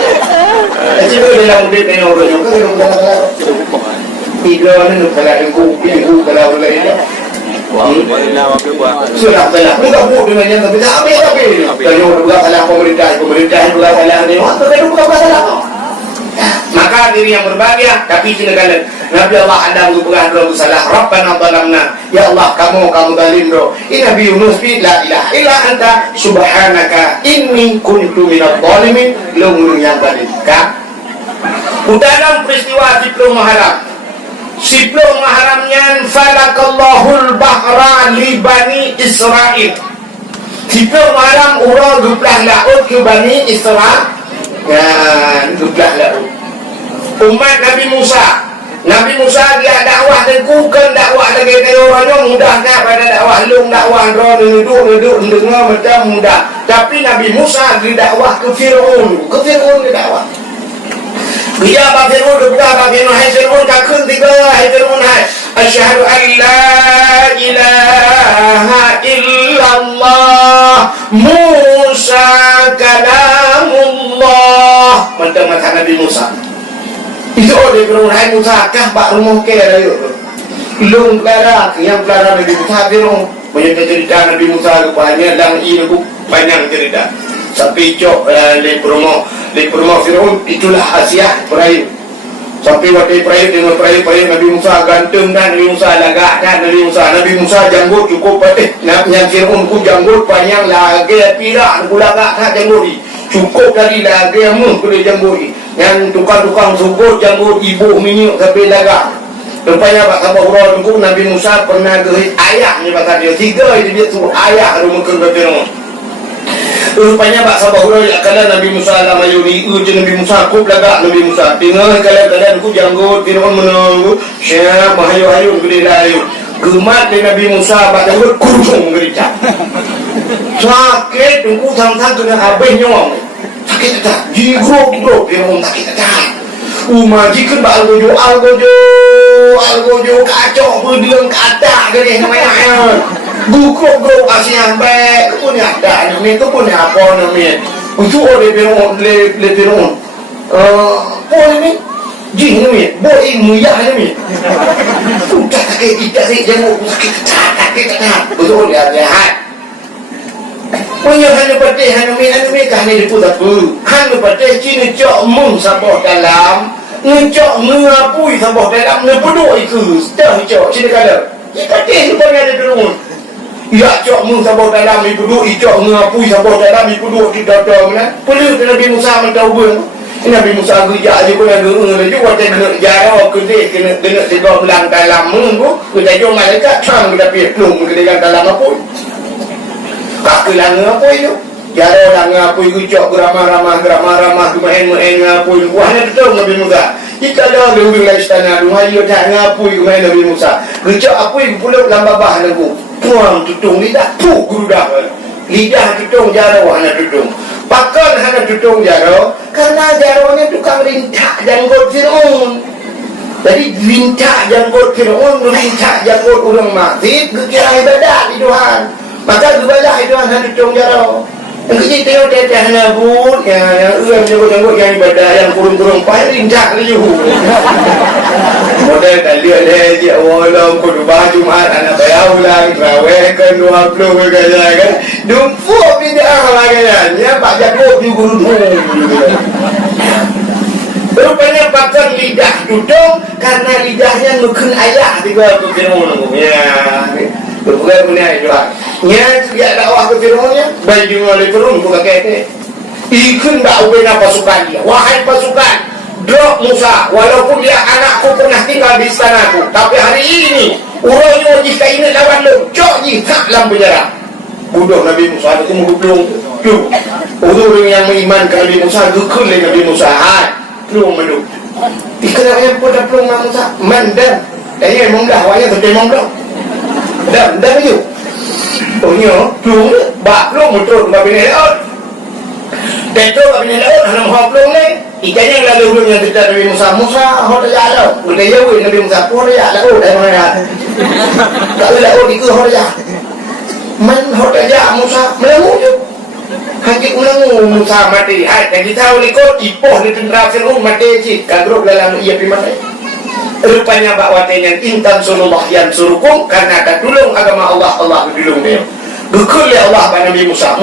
Jadi tu dalam duit ni orang juga belum kelar. Tiga ni nak kelar ibu kelar lagi dah. Sudah kelar. Bukan buat dengan yang tapi tak habis. Kalau bukan kelar pemerintah bukan kelar ni. Apa kalau bukan kelar? Maka diri yang berbahagia, tapi cenderung Nabi Allah Adam berpegang doa salah. Rabbana zalamna, ya Allah kamu zalim do. Nabi Yunus bi la ilaha illa anta subhanaka inni kuntu minadh dhalimin. Lung yang zalim. Dalam peristiwa Siplung Muharram, Siplung Muharramnya falakallahul bahra li Bani Israel. Siplung Muharram urang guplah laut ke Bani Israel. Guplah laut. Umat Nabi Musa dia dakwah teguhkan dakwah lagi orangnya mudahnya pada dakwah lung dakwah duduk dengar macam mudah. Tapi Nabi Musa dia dakwah ke Firaun dia dakwah. Dia Pak Fir'aun berkata, hai Fir'aun kakun tiga, hai Fir'aun hai asyhadu an la ilaha illallah Musa kalamullah. Mata Nabi Musa itu dia Fir'aun, hai Musa kah pak rumah ke ada yuk belum pelara yang pelara Nabi Musa Fir'aun banyak cerita Nabi Musa rupanya dan ini banyak cerita sampai cok di rumah Fir'aun itulah Asia perayu sampai waktu perayu Nabi Musa ganteng dan Nabi Musa lagak dan Nabi Musa janggut cukup yang Fir'aun ku janggut panjang lagi pirak ku lagak tak janggut cukup dari lagi amun ku dia janggut yang tukang-tukang sugut janggut ibu minyak sampai lagak. Rupanya Pak Sabah Hurau tunggu Nabi Musa pernah gehit ayahnya kata dia 3 dia suruh ayah rumah ke Fir'aun. Rupanya Pak Sabah Hurau kala Nabi Musa lama yuri Nabi Musa aku belagak Nabi Musa tengah kalian aku janggut Fir'aun menunggu syah mahayu-hayu gede layu gemat di Nabi Musa Pak janggut kurung gericak sakit tunggu sang-sang kena habis nyong sakit tak jigrok Fir'aun sakit tak majikan Pak algojo kacau berdiam kata gede namanya Guk asyik baik punya ada ni tu punya apa namanya untuk oleh Fir'aun apa ni jin ni boy muya ni sudah sakit jangan sakit betul dia jahat punya hanya kah ni diputar tu hanya pada cina cok mung sabah dalam ngecok ngapui sabah dalam ngepeduk itu dah cok cina kala ikat rupanya ada Fir'aun. Ya cok mu sabah dalam ibu duk icok ngapui sabah dalam ibu duk di dada mana perlu Nabi Musa mentau bang Nabi Musa gejak je pun ada laju waktu kena jarah kena tiga belang dalam mu kita jom malaikat cang kita pelung kita dalam apa kak kelang apa itu jarah lang apa gejak ramah kemain ngapui wahnya betul Nabi Musa kita dah lebih lagi istana rumah yo tak ngapui kemain Nabi Musa gejak apa pulau lambabah lagu tuang tutung lidah guru dah lidah tutung jaro hana tutung pakal hana tutung jaro karena jaronya tukang rintak janggut Fir'aun jadi rintak janggut Fir'aun rintak janggut orang mati kira ibadah di Tuhan maka ibadah di Tuhan hana tutung jaro yang kecil tengok teteh hana bud yang janggut yang ibadah yang kurung-kurung payah rintak liuh model tak lihat dia walau kudu baju mat anak bayar ulang terawih kan 20 kan dumpuk bid'ah lagi Pak Jakob di guru rupanya pakai lidah duduk karena lidahnya nukun ayah tiga ke Fir'aun bukan punya itu dia dakwah ke Fir'aunnya baju oleh Fir'aun bukan kete ikut dakwah pasukan dia wahai pasukan drop Musa walaupun dia anakku pernah tinggal di istanaku tapi hari ini urangnya jika ini lawan lu cok tak dalam penjara bodoh Nabi Musa itu mengublung orang yang mengimankan Nabi Musa dukul Nabi Musa pelung menuk ikan yang pada pelung Nabi Musa mandam dan yang mengdah wajah tapi mengdah dan yuk ohnya pelung bak pelung betul Nabi Laut betul Nabi Laut hanya mahu pelung ni ikannya lalu belum yang kita Nabi Musa hoda jauh gede jauh Nabi Musa hoda jauh dari mana kalau jauh itu hoda jauh man hoda jauh Musa melamu je hakik melamu Musa mati hai dan kita tahu ikut tipuh di tentera Fir'aun mati cik kadruk dalam ia primata rupanya Pak Watenya intan sunullah yang surukum karena ada tolong agama Allah tolong dia bekul ya Allah pada Nabi Musa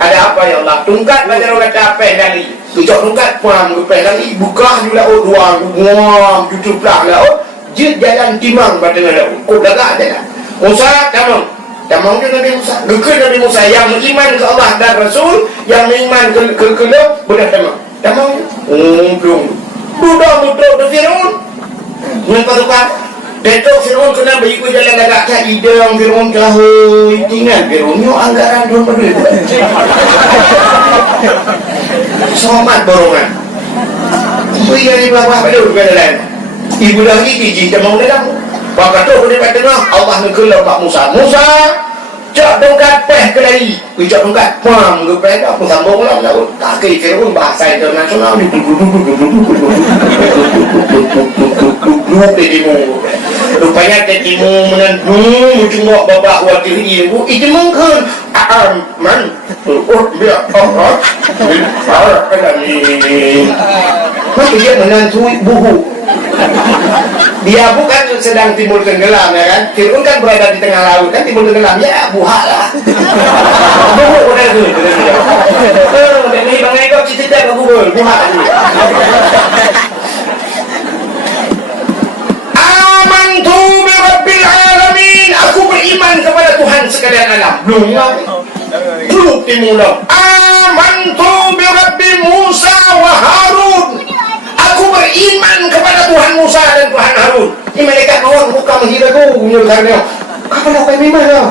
ada apa ya Allah tungkat belajar kata apa dari Kejap tongkat puang lepas lagi buka juga dua buang tutup lah je jalan timang pada laut kau belakang jalan Musa tamang je Nabi Musa gekal Nabi Musa yang beriman ke Allah dan Rasul yang beriman ke laut boleh tamang belum budak muda tu Fir'aun tukar Datuk Fir'aun kena beri ku jalan agak kat hidang Fir'aun kahoi tinggal Fir'aun ni anggaran tuan pada somat borongan beri dari bawah pada jalan ibu dah ni biji tak mau dalam maka tu boleh kat tengah Allah ngekelau Pak Musa cak dongkat peh ke lari cak dongkat pam ke peh tak sambung lah tak kira Fir'aun bahasa internasional ni rupanya tetimu menandung cuma babak wakil ibu itu mungkin aman biar maka dia menantui buhu dia bukan sedang timur tenggelam ya kan Fir'aun kan berada di tengah laut kan timur tenggelam ya buha lah buhu udah tu dan ini bang Eko cerita ke Google buha amantu bi rabbil alamin aku beriman kepada Tuhan sekalian alam belum timur amantu bi rabbi Musa wa Harun aku beriman kepada Tuhan Musa dan Tuhan Harun ini malaikat kawan buka menghira tu menyuruhkannya kapan aku beriman lah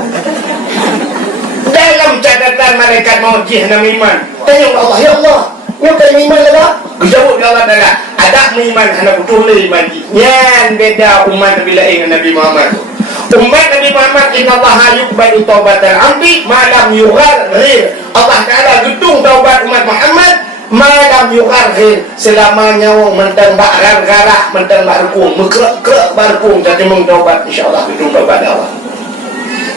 dalam catatan malaikat maut jihna iman tanya Allah ya Allah yang beriman lah dijawab Allah Ta'ala ada beriman anak betul iman yang beda umat Nabi lain Nabi Muhammad umat Nabi Muhammad inna Allah yuqbalu taubatal abdi malam yugharghir Allah Ta'ala gedung taubat umat Muhammad malam yugharghir selama nyawa mentang bakar garah mentang barkung mekrek barkung jadi mengtaubat insyaAllah gedung taubat Allah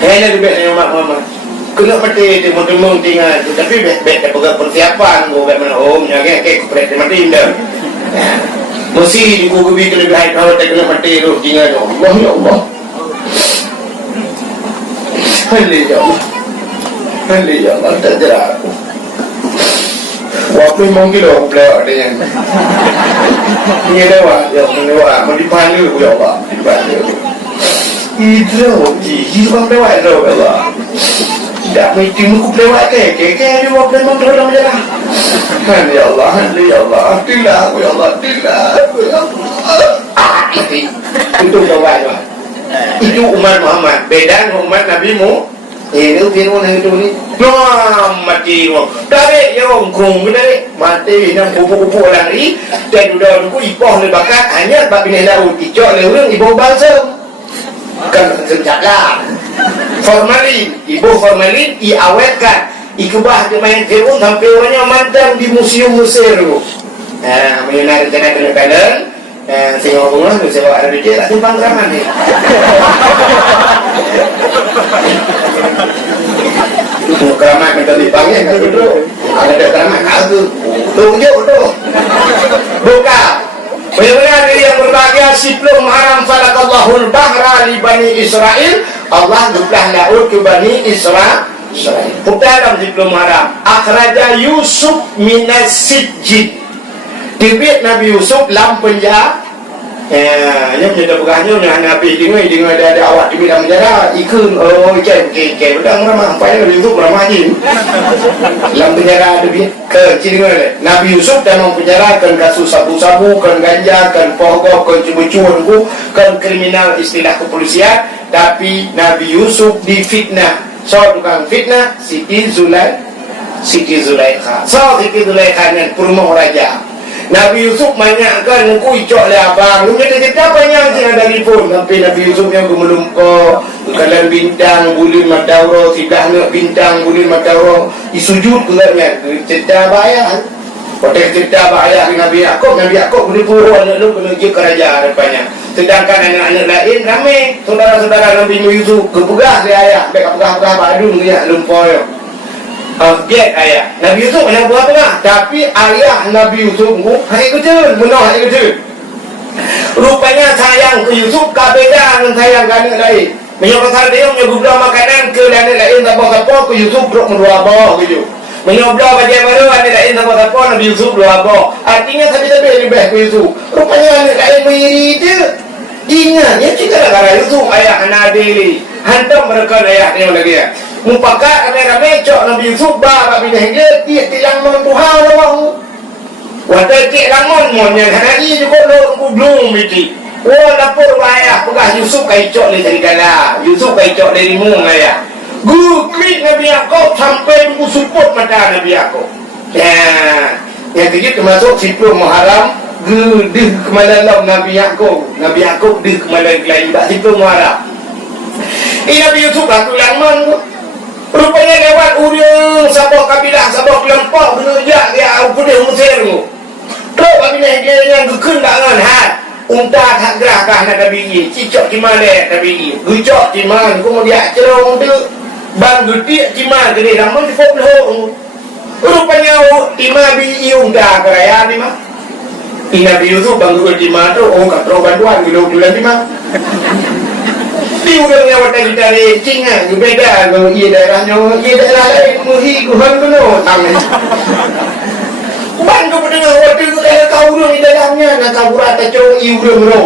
ini lebih dari umat Muhammad kena mati timur-timur tinggal tapi baik dah pegang persiapan baik mana jaga kek kumpret mati dah mesti dikugubi kelebihan kalau tak kena mati tu tinggal tu Allah ya Allah Hali ya Allah tak jerak aku waktu mungkin aku pelawak dia ini lewat ya lewat mau dipanggil aku ya Allah dipanggil itu hidup lewat ya Allah tidak mesti aku pelawak kek dia waktu memang terlalu menjelah Hali ya Allah tidak aku ya Allah mati itu kawan itu umat Muhammad beda dengan umat Nabi-Mu itu Fir'aun yang itu ni mati tarik ya orang kong mati yang kupu-kupu orang ni dan udah aku ipah le bakat hanya bab bini laut icok le orang ibu balsam kan senjata formalin ibu formalin diawetkan ikubah dia main Fir'aun sampai orangnya mantap di museum Mesir tu mengenai rencana kena tengok rumah tu saya bawa ada duit tak timbang keramat ni tu keramat minta dipanggil kat duduk ada keramat aku tunjuk tu buka benar-benar diri yang berbahagia siplum haram falakallahul bahra li Bani Israel Allah guplah laut ke Bani Israel putar dalam siplum haram akhraja Yusuf minas sijjid tibit Nabi Yusuf dalam penjara yang menjadi pegahnya dengan Nabi dengar ada awak di dalam penjara ikut ikan pedang ramah apa yang Nabi Yusuf ramah je dalam penjara ada kecil dengar Nabi Yusuf dalam penjara kan kasus sabu-sabu kan ganja kan pogok kan cuma-cuma kan kriminal istilah kepolisian tapi Nabi Yusuf difitnah tukang fitnah Siti Zulaikha Siti Zulaikha dengan perumah raja Nabi Yusuf banyakkan ku icok le abang lu cerita banyak sih ada telefon sampai Nabi Yusuf yang gemelumko kalan bintang bulin matawro sidah nak bintang bulin matawro isujud gelanya cerita bayar hotel cerita bayar Nabi Yakub boleh puluh anak lu menuju kerajaan depannya sedangkan anak-anak lain ramai saudara-saudara Nabi Yusuf kepegah dia ayah baik pegah-pegah badung dia lumpoyo get ayah Nabi Yusuf yang buat tengah tapi ayah Nabi Yusuf hari kecil rupanya sayang ke Yusuf beda dengan sayang ke anak lain menyokong dia punya gubra makanan ke anak lain tak apa-apa ke Yusuf perut mendua bawah gitu Menyoblok baca baru ada lain siapa-siapa Nabi Yusuf dua abah. Artinya tapi lebih ke Yusuf. Rupanya ada lain mengiri dia. Ingat, ya cerita negara Yusuf ayah anak Adili. Hantam mereka ayahnya lagi ya. Mupakat ramai-ramai cok Nabi Yusuf bah pindah dia tiang mon Tuhan lawang. Wadah cik ramon monnya hari juga belum biti. Oh dapur ayah pegah Yusuf kai cok le dari gala. Yusuf kai cok dari mung ayah. Klik Nabi Yaakob sampai tunggu support mata Nabi Yaakob. Ya, yang ketiga termasuk 10 Muharram gedeh kemalam Nabi Yaakob. Nabi Yaakob deh kemalam lain tak 10 Muharram. Ini Nabi Yusuf aku laman tu. Rupanya lewat urang sabah kabilah sabah kelompok benerjak dia putih Mesir tu. Tok kabilah dia yang kekendangan hat. Unta tak gerakah nak Nabi. Cicok di mana Nabi? Gucok di mana? Kemudian cerong tu. Bang gede cima gede namun di pokok rupanya lima biung dah keraya lima ina biu tu bang gede cima tu kat pro bantuan gilo lima di udah lewat dari Cina beda kalau ia daerahnya ia daerah lain muhi kuhan kuno tangan bang gede dengan waktu itu kau dulu di dalamnya nak kau rata cowok iu dulu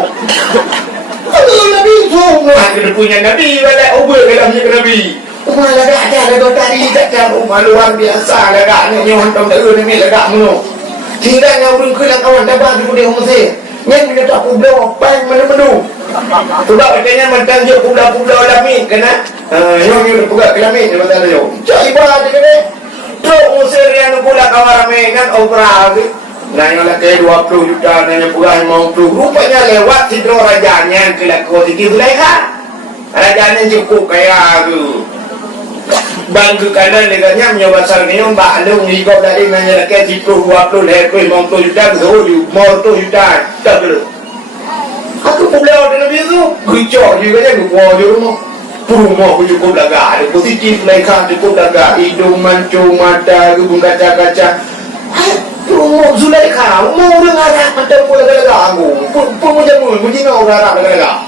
Nabi Yusuf nak punya Nabi balik ubah dalamnya ke Nabi. Rumah lagak ada tadi kat rumah luar biasa lagak ni yang hantam dah ni lagak meno. Tinggalnya urang kelang kawan dah bagi dia Mesir. Yang dia tak pulau pai menu-menu. Sebab katanya mentang je pulau-pulau lamin kena. Yang ni pulau lamin dia kata dia. Cak ibarat dia kata. Truk Mesir yang pula kawan ramai kan opera tu. Nah yang nak 20 juta nanya pulau 50. Rupanya lewat sidro rajanya ke laku Siti Zulaikha. Rajanya cukup kaya tu. Bangku kanan dengannya menyobat sarangnya mbak lu ngikop dari nanya lagi 10, 20, 50 juta betul mau 10 juta tak dulu aku pulau dengan itu kucok juga kan gua juga rumah aku cukup laga ada positif mereka cukup laga hidung mancung mata hidung kaca-kaca rumah Zulaikha mau orang Arab macam pun laga aku pun macam pun punya orang Arab laga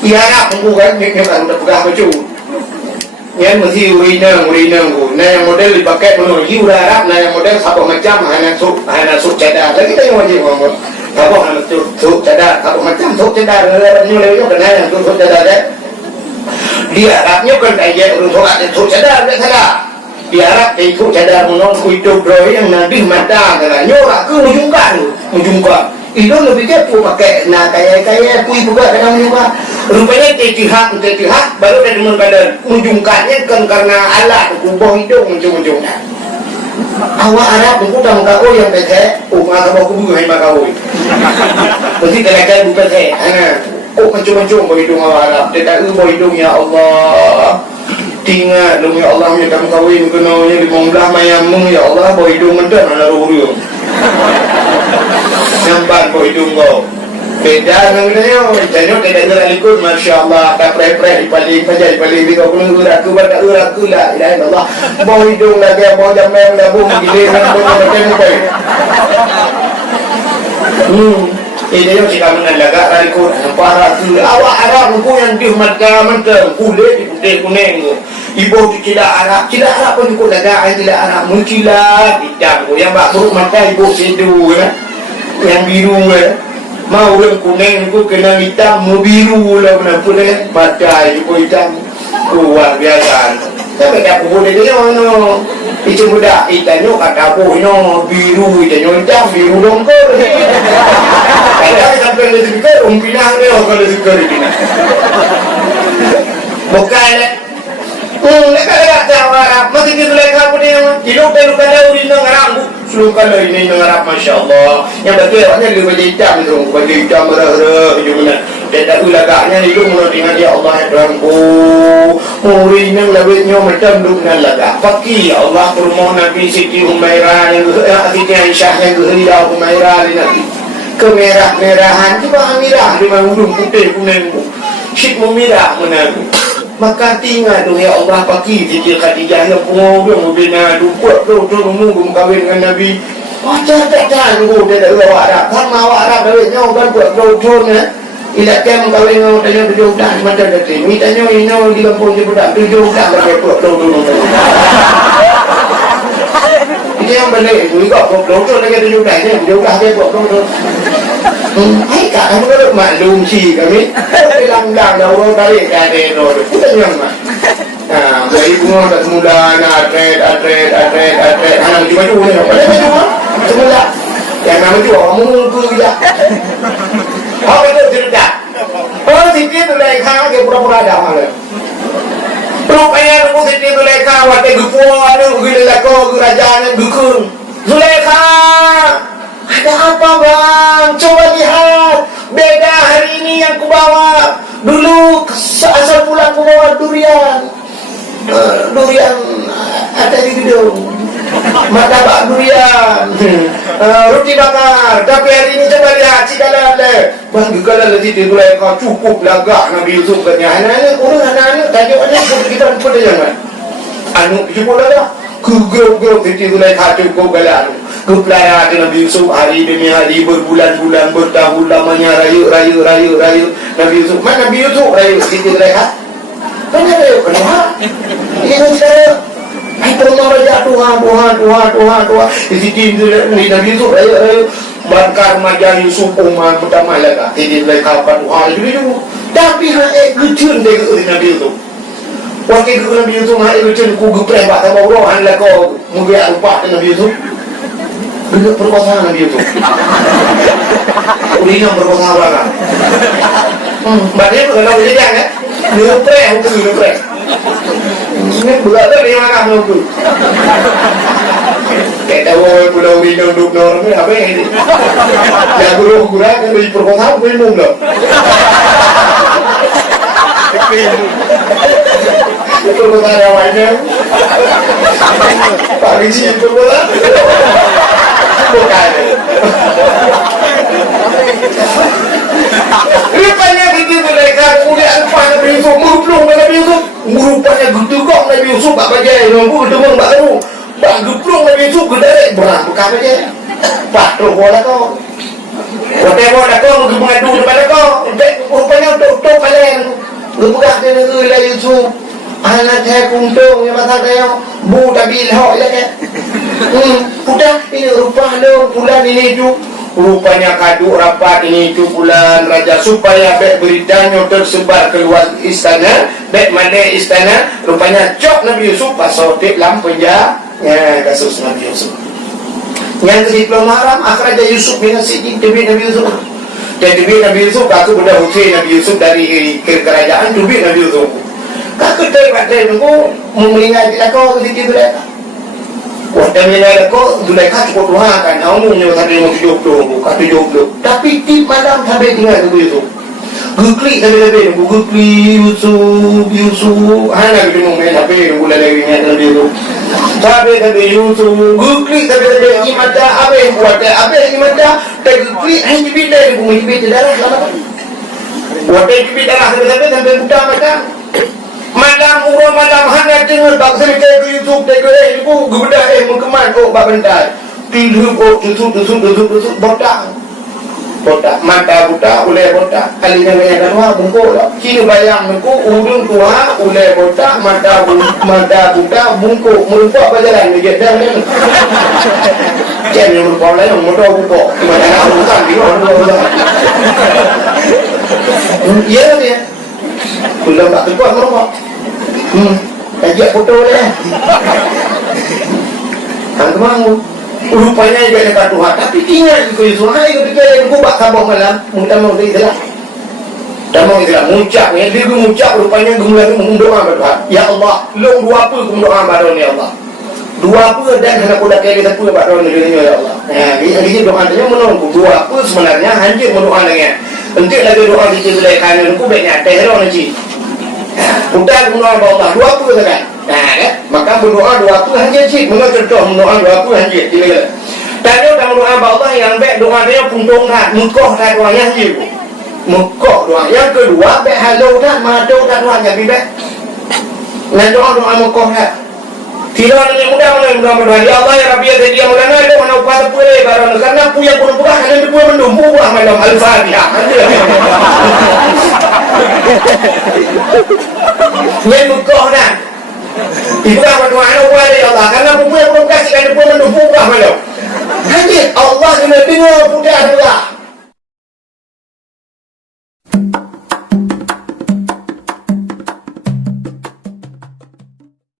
iya Arab aku kan ni kan udah pegang baju yang mesti urinang na yang model dipakai menuju Arab na yang model sabuk macam hanya suk cadar lagi kita yang wajib ngomong sabuk hanya suk cadar sabuk macam suk cadar ni lewat kena yang suk cadar dia Arabnya kan kayak urung suk cadar tak salah di Arab dia suk cadar menon hidup bro yang nabi mata kena nyorak ke ujungkan itu lebih kepo pakai nak kaya kui juga kadang juga rupanya tetihak baru dari badan ujungkannya kan karena alat kubah hidung ujung-ujungnya awak Arab aku dah kau yang becek maka aku bukan hai maka oi mesti terlekat bukan saya mencung-mencung hidung awak Arab tidak hidung ya Allah tinggal dong ya Allah ya kamu kawin kenanya 15 mayammu ya Allah hidung mendan ana ruh nampak hidung kau beda dengan dia tidak ikut Masya Allah tak pre-pre di paling di kau pun uraku lah ilaha illallah bau hidung lagi bau jamel dah bau gile bau macam ini yang kita mengenalkan dari Quran para awak Arab aku yang dihormatkan kulit putih kuning ibu tidak Arab pun cukup dagang tidak Arab muncilah hitam yang buruk mata ibu sedu yang biru mau yang kuning itu kena hitam mau biru lah kenapa deh mata ibu hitam luar biasa tapi tak boleh dia no itu muda itanyo kata aku no biru itanyo hitam biru dongkor kalau sampai le speaker pinang dia kalau speaker ini bukan lekat jawab masih kita lekat punya hidup kalau urin ngarang selukan ini ngarap Masya Allah yang betul awaknya lebih baju hitam tu baju hitam merah-merah hidungnya dia tak ulagaknya hidung menurut dengan dia Allah yang terangku urin yang lebihnya macam dengan lagak fakir ya Allah kurma Nabi Siti Humairah yang Siti Aisyah yang Ghidah Humairah Nabi kemerah-merahan coba merah dengan hidung putih kuning syik memirah menabi maka tinggal tu ya Allah pagi Siti Khadijah yang pengorang membina duput tu menunggu kahwin dengan Nabi macam tak tangguh dia tak awak Arab sama awak Arab dari nyawa kan buat tu ilat kan kahwin dengan tanya 7 bulan macam tu ni tanya ini di kampung je budak 7 bulan bagi buat tu Itu yang balik, juga doktor lagi ada juga ni, juga ada doktor. Hai kak, kamu kan maklum sih kami. Bilang-bilang dah orang tarik ada error. Kita yang mana? Dari bunga tak semula nak atret. Hang cuma ni apa dia cuma? Semula. Yang nama tu orang mungku je. Apa tu cerita? Oh, sini tu lekha ke pura-pura dah malah. Rupanya aku sini tu lekha wate gupuan tu gila ko kerajaan gukun. Zulekha, ada apa bang? Coba lihat. Beda hari ini yang ku bawa. Dulu asal pulang ku bawa durian. Durian ada di gedung. Martabak durian, roti bakar. Tapi hari ini coba lihat si kalah le. Bang kalau lagi tidur kau cukup lagak Nabi Yusuf katanya. Anak-anak orang anak-anak tajuk aja kita pada jangan. Anu cukup lagak. Grup tidur kau cukup galah. Kepelajari Nabi Yusuf hari demi hari berbulan-bulan bertahun lamanya rayu. Nabi Yusuf mana Nabi Yusuf rayu tidur kau? Mana rayu? Kenapa? Ini saya. Itu raja Tuhan. Di situ ni Nabi Yusuf rayu bakar maja Yusuf umar pertama lagi. Jadi mereka Tuhan itu. Tapi hai kecil dek Nabi Yusuf. Waktu Nabi Yusuf hai kecil ku gepre bak sama orang lah kau mungkin rupa Nabi Yusuf. Bila perkosa Nabi Yusuf. Udah perkosa orang. Maknanya kalau dia jangan ngepre hukum ngepre. Ini berat tak dia makan aku. Kita tahu pulau minum duk nor ni apa ini? Ya guru kan di perkosa minum dah. Perkosa awalnya. Pagi sih perkosa. Bukan. Rupanya begitu mereka kemudian lupa Nabi Yusuf meruplung Nabi Yusuf. Rupanya gitu kok Nabi Yusuf tak baca nunggu demang tak tahu. Tak geplung Nabi Yusuf gedarik berang bukan aja. Pak terus bola kau. Whatever dah kau mengadu depan kau. Rupanya untuk kalian. Gebuka ke negeri Yusuf. Anak saya kuntung yang masa saya bu tak bilhok ya kan. Sudah ini rupa lo bulan ini tu. Rupanya kadu rapat ini tu bulan raja supaya bek beritanya tersebar keluar istana, bek mana istana, rupanya cok Nabi Yusuf pasal dalam penjara, kasus Nabi Yusuf. Yang kedua maram akhir raja Yusuf bin Siddiq demi Nabi Yusuf. Dan demi Nabi Yusuf aku benda Hussein Nabi Yusuf dari kerajaan demi Nabi Yusuf. Kakak terbaik nunggu mengingat aku ketika itu dah. Wah, dan bila aku Zulaikha cukup Tuhan kan, kamu yang tadi mau 70, kat 70. Tapi tip malam sampai tinggal tu Yusuf. Guklik sampai nunggu guklik Yusuf. Hana kita mau main sampai nunggu lagi ingat Nabi Yusuf. Sampai Yusuf guklik sampai imada apa yang buat apa yang imada tak guklik hanya bila nunggu menjadi darah lama. Buat menjadi darah sampai buta macam. Malam urang malam hanya dengar bak cerita Yusuf tega ibu gebedah mengkeman kok bak bentar. Tidur kok tusuk botak. Mata buta oleh botak. Kali yang kedua bungkuk lah. Kini bayang aku udung tua oleh botak mata buta bungkuk merupak berjalan dia dah ni. Jangan merupak lain motor bungkuk. Mana nak urusan dia orang. Ya dia. Belum tak terkuat merokok. Ajak foto dia. Kan kemang. Rupanya dia dekat Tuhan. Tapi tinggal juga Yusuf. Hai ketika dia kubak sabah malam. Minta mau dia itulah. Dan mau itulah. Muncak. Dia muncak rupanya gemulai mendoa kepada Tuhan. Ya Allah. Long dua apa aku mendoa kepada Ya Allah. Dua apa dan hendak aku dah kaya satu kepada Ya Allah. Ini doa dia menunggu. Dua apa sebenarnya hanya mendoa dengan. Untuk lagi doa di sini lagi kerana aku banyak teror nanti. Udah berdoa kepada Allah dua apa kan? Maka berdoa dua apa hanya sih. Menurut contoh berdoa dua apa hanya. Dan dia dah berdoa kepada Allah yang baik doa dia puntung dah, mukoh dah doa yang sih. Mukoh doa. Yang kedua baik halau dah, madau dah doa yang baik. Dan doa mukoh dah. Tidak ada yang mudah berdoa. Ya Allah ya Rabbi ya dia mudah ada mana upah pulih barang karena punya pura-pura hanya dia punya mendum buah malam al-Fatihah. Nhân một con nè thì chúng ta phải nói nó qua đây Allah. Karena pupuk yang belum kasih kan dia pun mendukung Allah. Hadis Allah kena dengar putih adalah